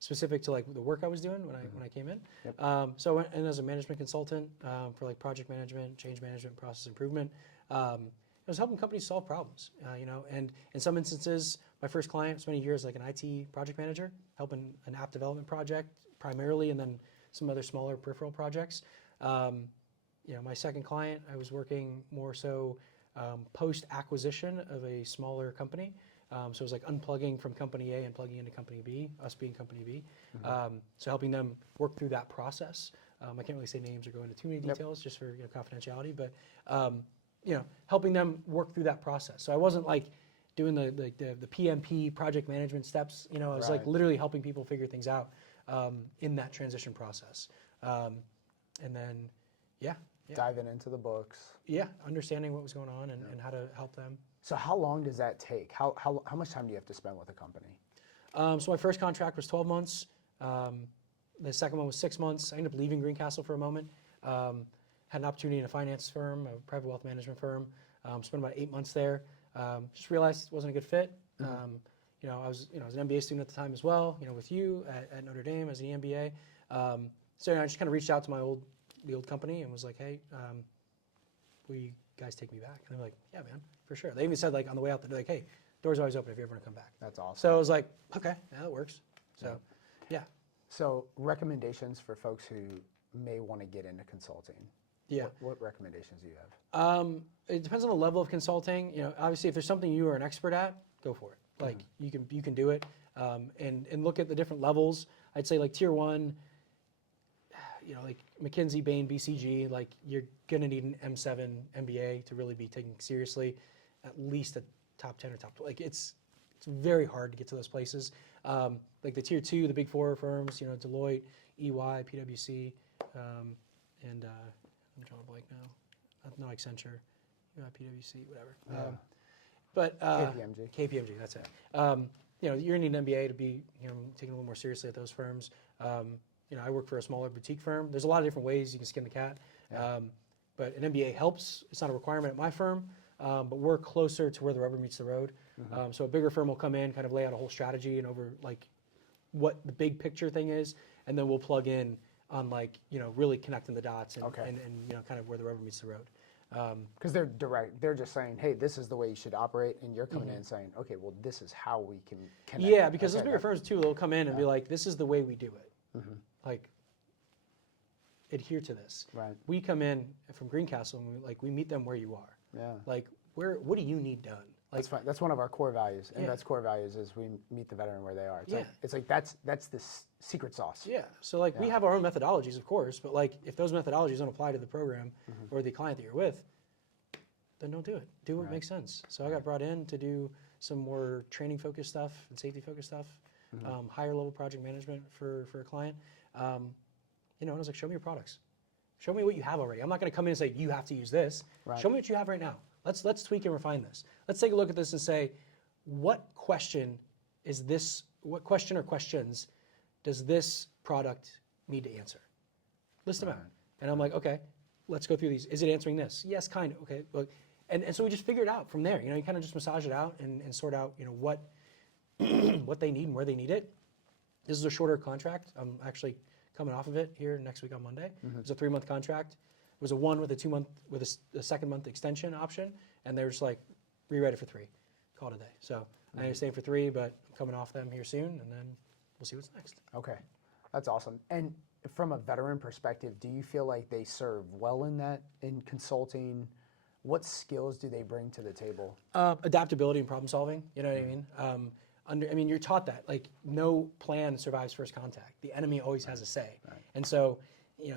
specific to the work I was doing when I came in. Yep. So I went in as a management consultant for project management, change management, process improvement. It was helping companies solve problems, and in some instances, my first client spent a year as an IT project manager, helping an app development project primarily, and then some other smaller peripheral projects. My second client, I was working more so post-acquisition of a smaller company. So it was unplugging from company A and plugging into company B, us being company B. So helping them work through that process. I can't really say names or go into too many details just for confidentiality, but helping them work through that process. So I wasn't doing the PMP project management steps. I was literally helping people figure things out in that transition process. And then, diving into the books. Yeah, understanding what was going on and how to help them. So how long does that take? How much time do you have to spend with a company? So my first contract was 12 months. The second one was 6 months. I ended up leaving Greencastle for a moment. Had an opportunity in a finance firm, a private wealth management firm. Spent about 8 months there. Just realized it wasn't a good fit. I was an MBA student at the time as well. With you at Notre Dame as an MBA. So I just kind of reached out to the old company and was like, hey, will you guys take me back? And they're like, yeah, man, for sure. They even said on the way out, they're like, hey, doors are always open if you ever want to come back. That's awesome. So I was like, okay, yeah, that works. So, yeah. So recommendations for folks who may want to get into consulting. Yeah. What recommendations do you have? It depends on the level of consulting. Obviously, if there's something you are an expert at, go for it. You can do it, and look at the different levels. I'd say tier 1. McKinsey, Bain, BCG, you're gonna need an M7 MBA to really be taken seriously, at least a top 10 or top 12. It's very hard to get to those places. Like the tier 2, the big 4 firms, Deloitte, EY, PwC, and I'm drawing a blank now. No, Accenture, PwC, whatever. Yeah. But KPMG. that's it. You're gonna need an MBA to be taken a little more seriously at those firms. I work for a smaller boutique firm. There's a lot of different ways you can skin the cat. Yeah. But an MBA helps. It's not a requirement at my firm, but we're closer to where the rubber meets the road. So a bigger firm will come in, kind of lay out a whole strategy and over like what the big picture thing is, and then we'll plug in on like really connecting the dots and kind of where the rubber meets the road. Because they're direct. They're just saying, hey, this is the way you should operate, and you're coming in and saying, okay, well, this is how we can connect. Yeah, because those bigger firms too, they'll come in and be like, this is the way we do it. Like, adhere to this. Right. We come in from Greencastle and we meet them where you are. Yeah. Like, what do you need done? Like, That's fine. That's one of our core values. Yeah. INvets' core values is we meet the veteran where they are. It's Yeah. like that's the secret sauce. yeah. So like we have our own methodologies, of course, but like if those methodologies don't apply to the program or the client that you're with, then don't do it. Do what makes sense. So I got brought in to do some more training focused stuff and safety focused stuff, higher level project management for a client. And I was like, show me your products. Show me what you have already. I'm not going to come in and say, you have to use this. Right. Show me what you have right now. Let's tweak and refine this. Let's take a look at this and say, what question or questions does this product need to answer? List them out. And I'm like, okay, let's go through these. Is it answering this? Yes, kind of. Okay. Look. And so we just figure it out from there. You kind of just massage it out and sort out, what what they need and where they need it. This is a shorter contract. I'm actually coming off of it here next week on Monday. It's a 3-month contract. It was a 1 with a 2-month with a second month extension option, and they're just like, rewrite it for 3, call it a day. So I understand for 3, but I'm coming off them here soon, and then we'll see what's next. Okay, that's awesome. And from a veteran perspective, do you feel like they serve well in consulting? What skills do they bring to the table? Adaptability and problem solving. You know what I mean? You're taught that like no plan survives first contact. The enemy always has a say, and so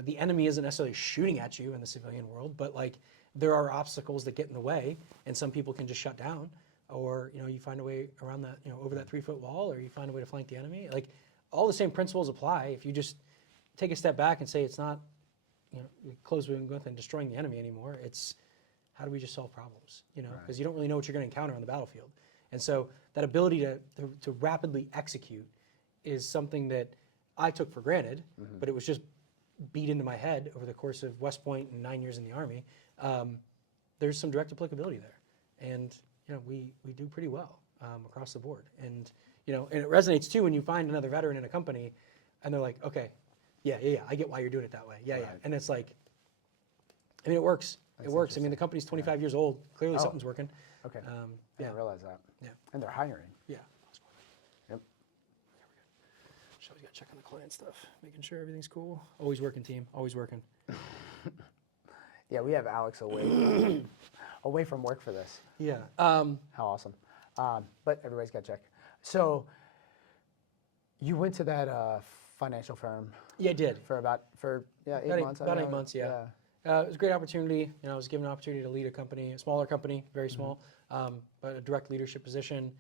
the enemy isn't necessarily shooting at you in the civilian world, but like there are obstacles that get in the way, and some people can just shut down, or you find a way around that, over that 3-foot wall, or you find a way to flank the enemy. Like all the same principles apply if you just take a step back and say it's not close with and destroying the enemy anymore. It's how do we just solve problems? Because you don't really know what you're going to encounter on the battlefield, and so that ability to rapidly execute is something that I took for granted, but it was just beat into my head over the course of West Point and 9 years in the Army. There's some direct applicability there, and we do pretty well across the board. And and it resonates too when you find another veteran in a company, and they're like, okay, yeah, I get why you're doing it that way. Yeah. And it's like, it works. It works. I mean, the company's 25 years old. Clearly, something's working. Okay. I didn't realize that. Yeah. And they're hiring. Yeah. Yep. Just always got to check on the client stuff, making sure everything's cool. Always working, team. Always working. Yeah, we have Alex away from work for this. Yeah. How awesome. But everybody's got to check. So you went to that financial firm. Yeah, I did. For 8 months. About 8 months, yeah. It was a great opportunity. I was given an opportunity to lead a company, a smaller company, very small, but a direct leadership position,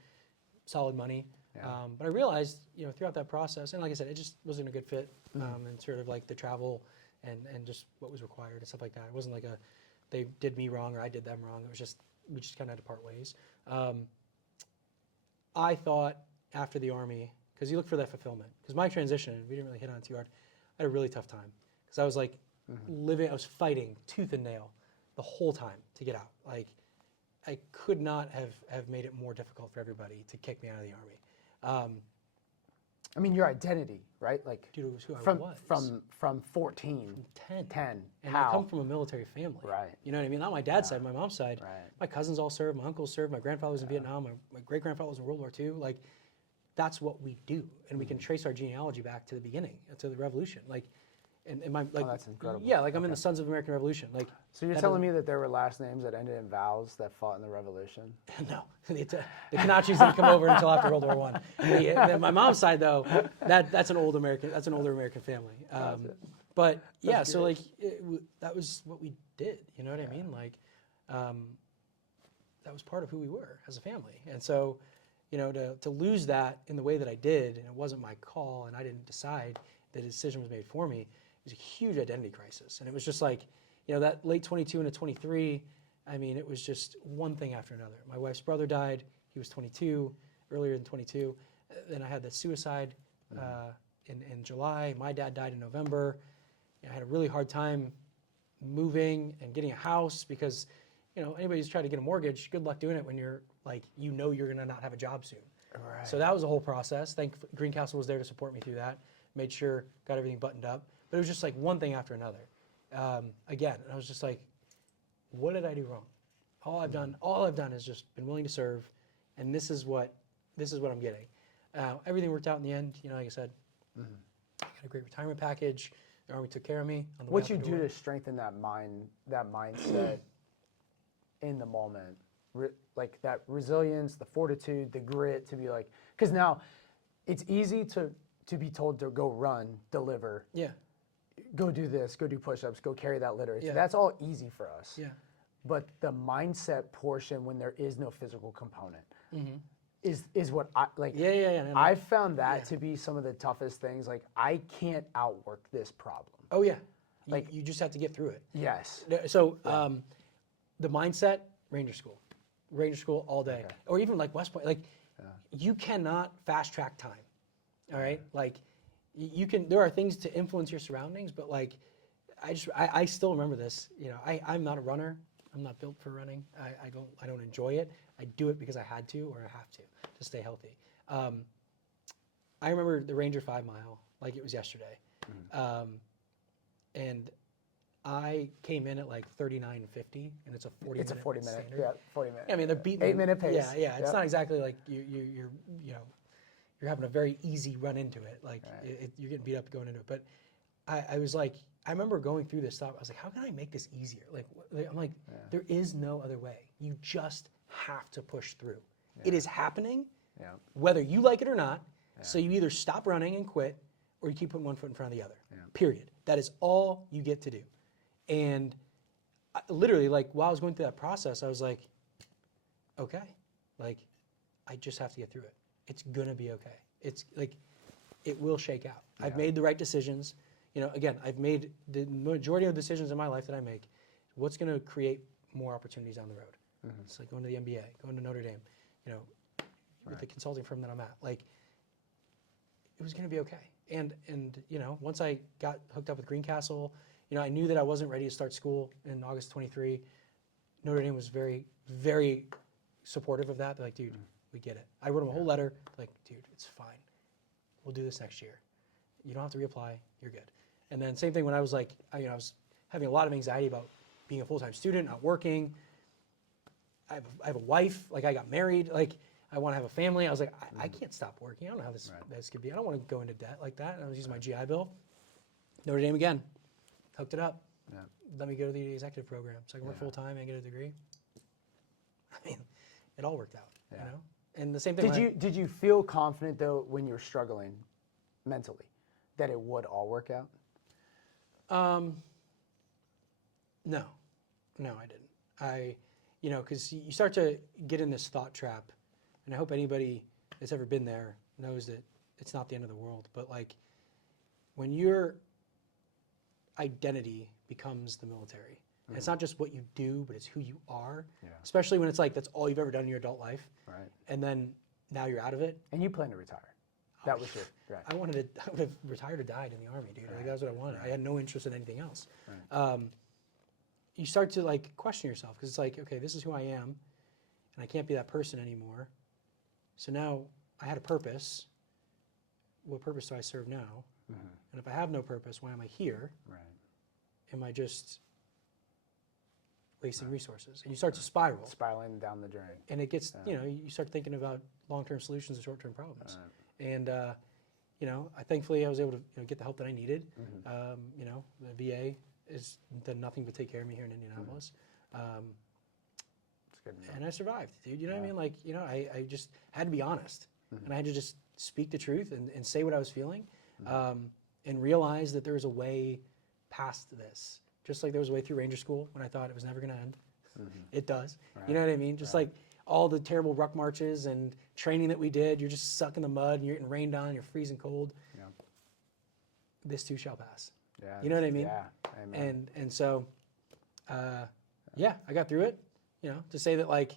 solid money. Yeah. But I realized, throughout that process, and like I said, it just wasn't a good fit, and sort of like the travel and just what was required and stuff like that. It wasn't like they did me wrong or I did them wrong. It was just, we just kind of had to part ways. I thought after the Army, because you look for that fulfillment, because my transition, we didn't really hit on it too hard, I had a really tough time. Because I was like I was fighting tooth and nail the whole time to get out. Like, I could not have made it more difficult for everybody to kick me out of the Army. I mean, your identity, right? Like, Dude, it was who from, I was. From 14. From 10. 10. And How? I come from a military family. Right. You know what I mean? Not my dad's side, my mom's side. Right. My cousins all served, my uncles served, my grandfather was in Vietnam, my great-grandfather was in World War II. Like, that's what we do. And we can trace our genealogy back to the beginning, to the revolution. Like, and my, like, that's incredible. Yeah, like I'm in the Sons of American Revolution. Like, So you're telling me that there were last names that ended in vowels that fought in the revolution? no, the Canaccis didn't come over until after World War I. My mom's side, though, that's an older American family. But yeah, That's so good. like that was what we did. You know what I mean? Like, that was part of who we were as a family. And so, you know, to lose that in the way that I did, and it wasn't my call, and I didn't decide, the decision was made for me, it was a huge identity crisis. And it was just like, you know, that late 22 into 23, I mean, it was just one thing after another. My wife's brother died. He was 22, earlier than 22. Then I had that suicide in July. My dad died in November. I had a really hard time moving and getting a house because, you know, anybody who's tried to get a mortgage, good luck doing it when you're like, you know, you're going to not have a job soon. Right. So that was a whole process. Greencastle was there to support me through that. Made sure, got everything buttoned up. But it was just like one thing after another. Again, I was just like, what did I do wrong? All I've done is just been willing to serve, and this is what I'm getting. Everything worked out in the end. You know, like I said, I got a great retirement package. The Army took care of me on the way What out you the do door. to strengthen that mindset in the moment, like that resilience, the fortitude, the grit to be like, because now it's easy to be told to go run, deliver, Yeah, go do this, go do push-ups, go carry that litter. Yeah. That's all easy for us. yeah, But the mindset portion, when there is no physical component, is what I like. yeah. No, I've found that to be some of the toughest things. Like, I can't outwork this problem. oh yeah, Like- you just have to get through it. Yes. So the mindset, Ranger School all day, Okay. or even like West Point. Like you cannot fast track time. All right, like you can. There are things to influence your surroundings, but like I still remember this. You know, I'm not a runner. I'm not built for running. I don't enjoy it. I do it because I had to or I have to stay healthy. I remember the Ranger 5 mile like it was yesterday. And I came in at like 39:50, and it's a 40. It's a 40-minute. standard. Yeah, 40-minute. I mean, they're beating 8-minute pace. Yeah. It's Yep. not exactly like you're having a very easy run into it. Like you're getting beat up going into it. But I was like, I remember going through this stuff. I was like, how can I make this easier? Like I'm like, there is no other way. You just have to push through. It is happening, Yeah. whether you like it or not. So you either stop running and quit, or you keep putting one foot in front of the other. Period. That is all you get to do. And literally, like while I was going through that process, I was like, okay, like I just have to get through it. It's gonna be okay. It's like it will shake out. I've made the right decisions. You know, again, I've made the majority of the decisions in my life that I make. What's gonna create more opportunities down the road? It's like going to the NBA, going to Notre Dame. You know, with the consulting firm that I'm at, like it was gonna be okay. And you know, once I got hooked up with Greencastle, you know, I knew that I wasn't ready to start school in August 23. Notre Dame was very, very supportive of that. They're like, dude, we get it. I wrote them a whole letter, like, dude, it's fine. We'll do this next year. You don't have to reapply. You're good. And then same thing when I was like, I was having a lot of anxiety about being a full-time student, not working. I have a wife. Like, I got married. Like, I want to have a family. I was like, I can't stop working. I don't know how this could be. I don't want to go into debt like that. And I was using my GI Bill. Notre Dame again. Hooked it up. Yeah. Let me go to the executive program so I can work full time and get a degree. I mean, it all worked out, you know. And the same thing. Did you feel confident though when you were struggling mentally that it would all work out? No, I didn't. You know, because you start to get in this thought trap, and I hope anybody that's ever been there knows that it's not the end of the world. But like, when your identity becomes the military, and it's not just what you do, but it's who you are. Especially when it's like that's all you've ever done in your adult life. Right. And then now you're out of it. And you plan to retire. That was your right. I would have retired or died in the Army, dude. Like, that's what I wanted. I had no interest in anything else. You start to like question yourself because it's like, okay, this is who I am, and I can't be that person anymore. So now I had a purpose. What purpose do I serve now? And if I have no purpose, why am I here? Right. Am I just wasting resources? And you start to spiral. Spiraling down the drain. And it gets, you know, you start thinking about long-term solutions to short-term problems. And, you know, thankfully I was able to get the help that I needed. You know, the VA has done nothing but take care of me here in Indianapolis. It's good to know. And I survived, dude. You know what I mean? Like, you know, I just had to be honest. And I had to just speak the truth and say what I was feeling and realize that there was a way past this. Just like there was a way through Ranger School when I thought it was never going to end. It does. You know what I mean? Just like all the terrible ruck marches and training that we did. You're just stuck in the mud and you're getting rained on. You're freezing cold. Yeah. This too shall pass. Yeah. You know what I mean? Yeah. Amen. And so, yeah, I got through it. You know, to say that like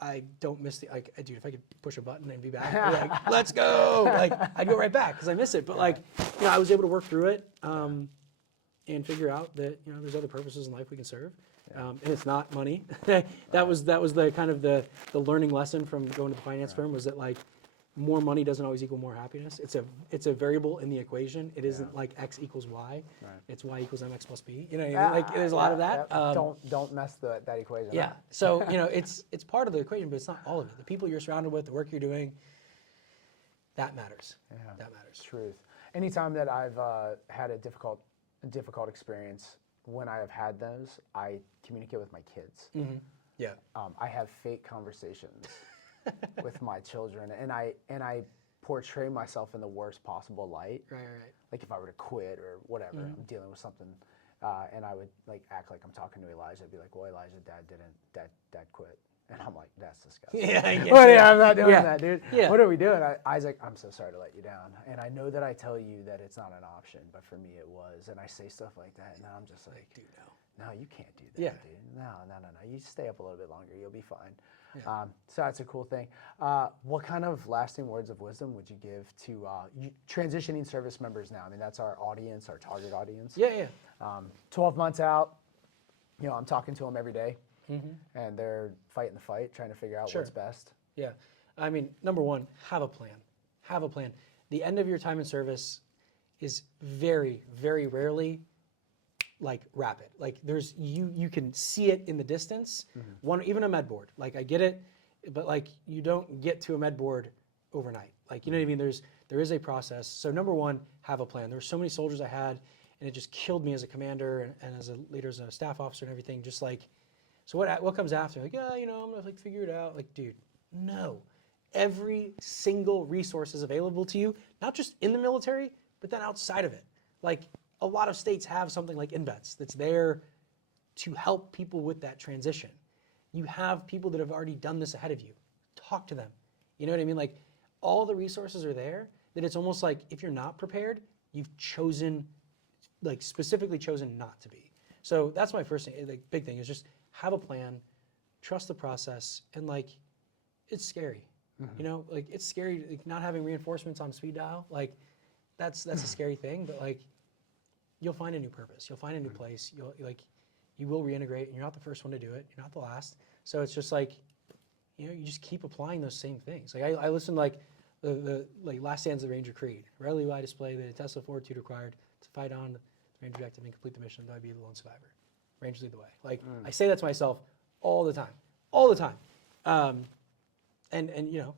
I don't miss the like, dude, if I could push a button and be back, I'd be like, let's go. Like I'd go right back because I miss it. But like, you know, I was able to work through it and figure out that you know there's other purposes in life we can serve. And it's not money. that was the kind of the learning lesson from going to the finance firm was that like more money doesn't always equal more happiness. It's a variable in the equation. It isn't like X equals Y. Right. It's Y equals MX plus B. You know, what I mean? Like there's a lot of that. Don't mess that equation Yeah. up. So you know, it's part of the equation, but it's not all of it. The people you're surrounded with, the work you're doing, that matters. Yeah. That matters. Truth. Anytime that I've had a difficult experience, when I have had those, I communicate with my kids. Mm-hmm. Yeah. I have fake conversations with my children, and I portray myself in the worst possible light. Right. Like if I were to quit or whatever, I'm dealing with something, and I would like act like I'm talking to Elijah. I'd be like, "Well, Elijah, Dad quit," and I'm like, "That's disgusting." Yeah, I'm not doing that, dude. Yeah. What are we doing? Isaac, I'm so sorry to let you down, and I know that I tell you that it's not an option, but for me it was, and I say stuff like that, and I'm just like, dude, no, you can't do that, dude. No. You stay up a little bit longer, you'll be fine. Yeah. So that's a cool thing. What kind of lasting words of wisdom would you give to transitioning service members now? I mean, that's our audience, our target audience. Yeah. 12 months out, you know, I'm talking to them every day, and they're fighting the fight, trying to figure out what's best. Yeah. I mean, number one, have a plan. Have a plan. The end of your time in service is very, very rarely like rapid. Like there's you can see it in the distance. Even a med board. Like I get it, but like you don't get to a med board overnight. Like you know what I mean? There is a process. So number one, have a plan. There were so many soldiers I had, and it just killed me as a commander and as a leader, as a staff officer and everything. Just like, so what comes after? Like, yeah, you know, I'm gonna like figure it out. Like, dude, no. Every single resource is available to you, not just in the military, but then outside of it. Like a lot of states have something like INvets that's there to help people with that transition. You have people that have already done this ahead of you. Talk to them. You know what I mean? Like all the resources are there that it's almost like if you're not prepared, you've chosen, like specifically chosen not to be. So that's my first thing, like big thing is just have a plan, trust the process, and like it's scary. You know, like it's scary like, not having reinforcements on speed dial. Like that's a scary thing, but like you'll find a new purpose. You'll find a new place. You will reintegrate, and you're not the first one to do it. You're not the last. So it's just like, you know, you just keep applying those same things. Like I listened like the like last stands of the Ranger Creed. Rarely will I display the test of fortitude required to fight on the Ranger objective and complete the mission, though I be the lone survivor. Rangers lead the way. Like I say that to myself all the time. And you know,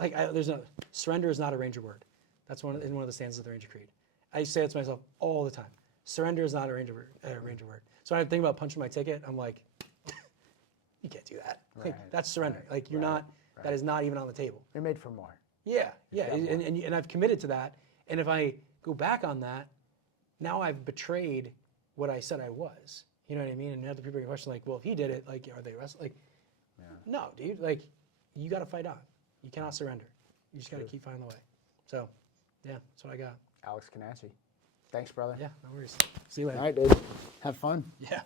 like there's no surrender is not a Ranger word. That's one of the stanzas of the Ranger Creed. I say it to myself all the time. Surrender is not a Ranger word. So when I think about punching my ticket, I'm like, you can't do that. Like, that's surrender. Like you're not. That is not even on the table. You're made for more. Yeah. And I've committed to that. And if I go back on that, now I've betrayed what I said I was. You know what I mean? And other people are questioning like, well, if he did it, like, are they wrestling? Like, no, dude. Like, you got to fight on. You cannot surrender. You just got to keep finding the way. So, yeah, that's what I got. Alex Canacci. Thanks, brother. Yeah, no worries. See you later. All right, dude. Have fun. Yeah.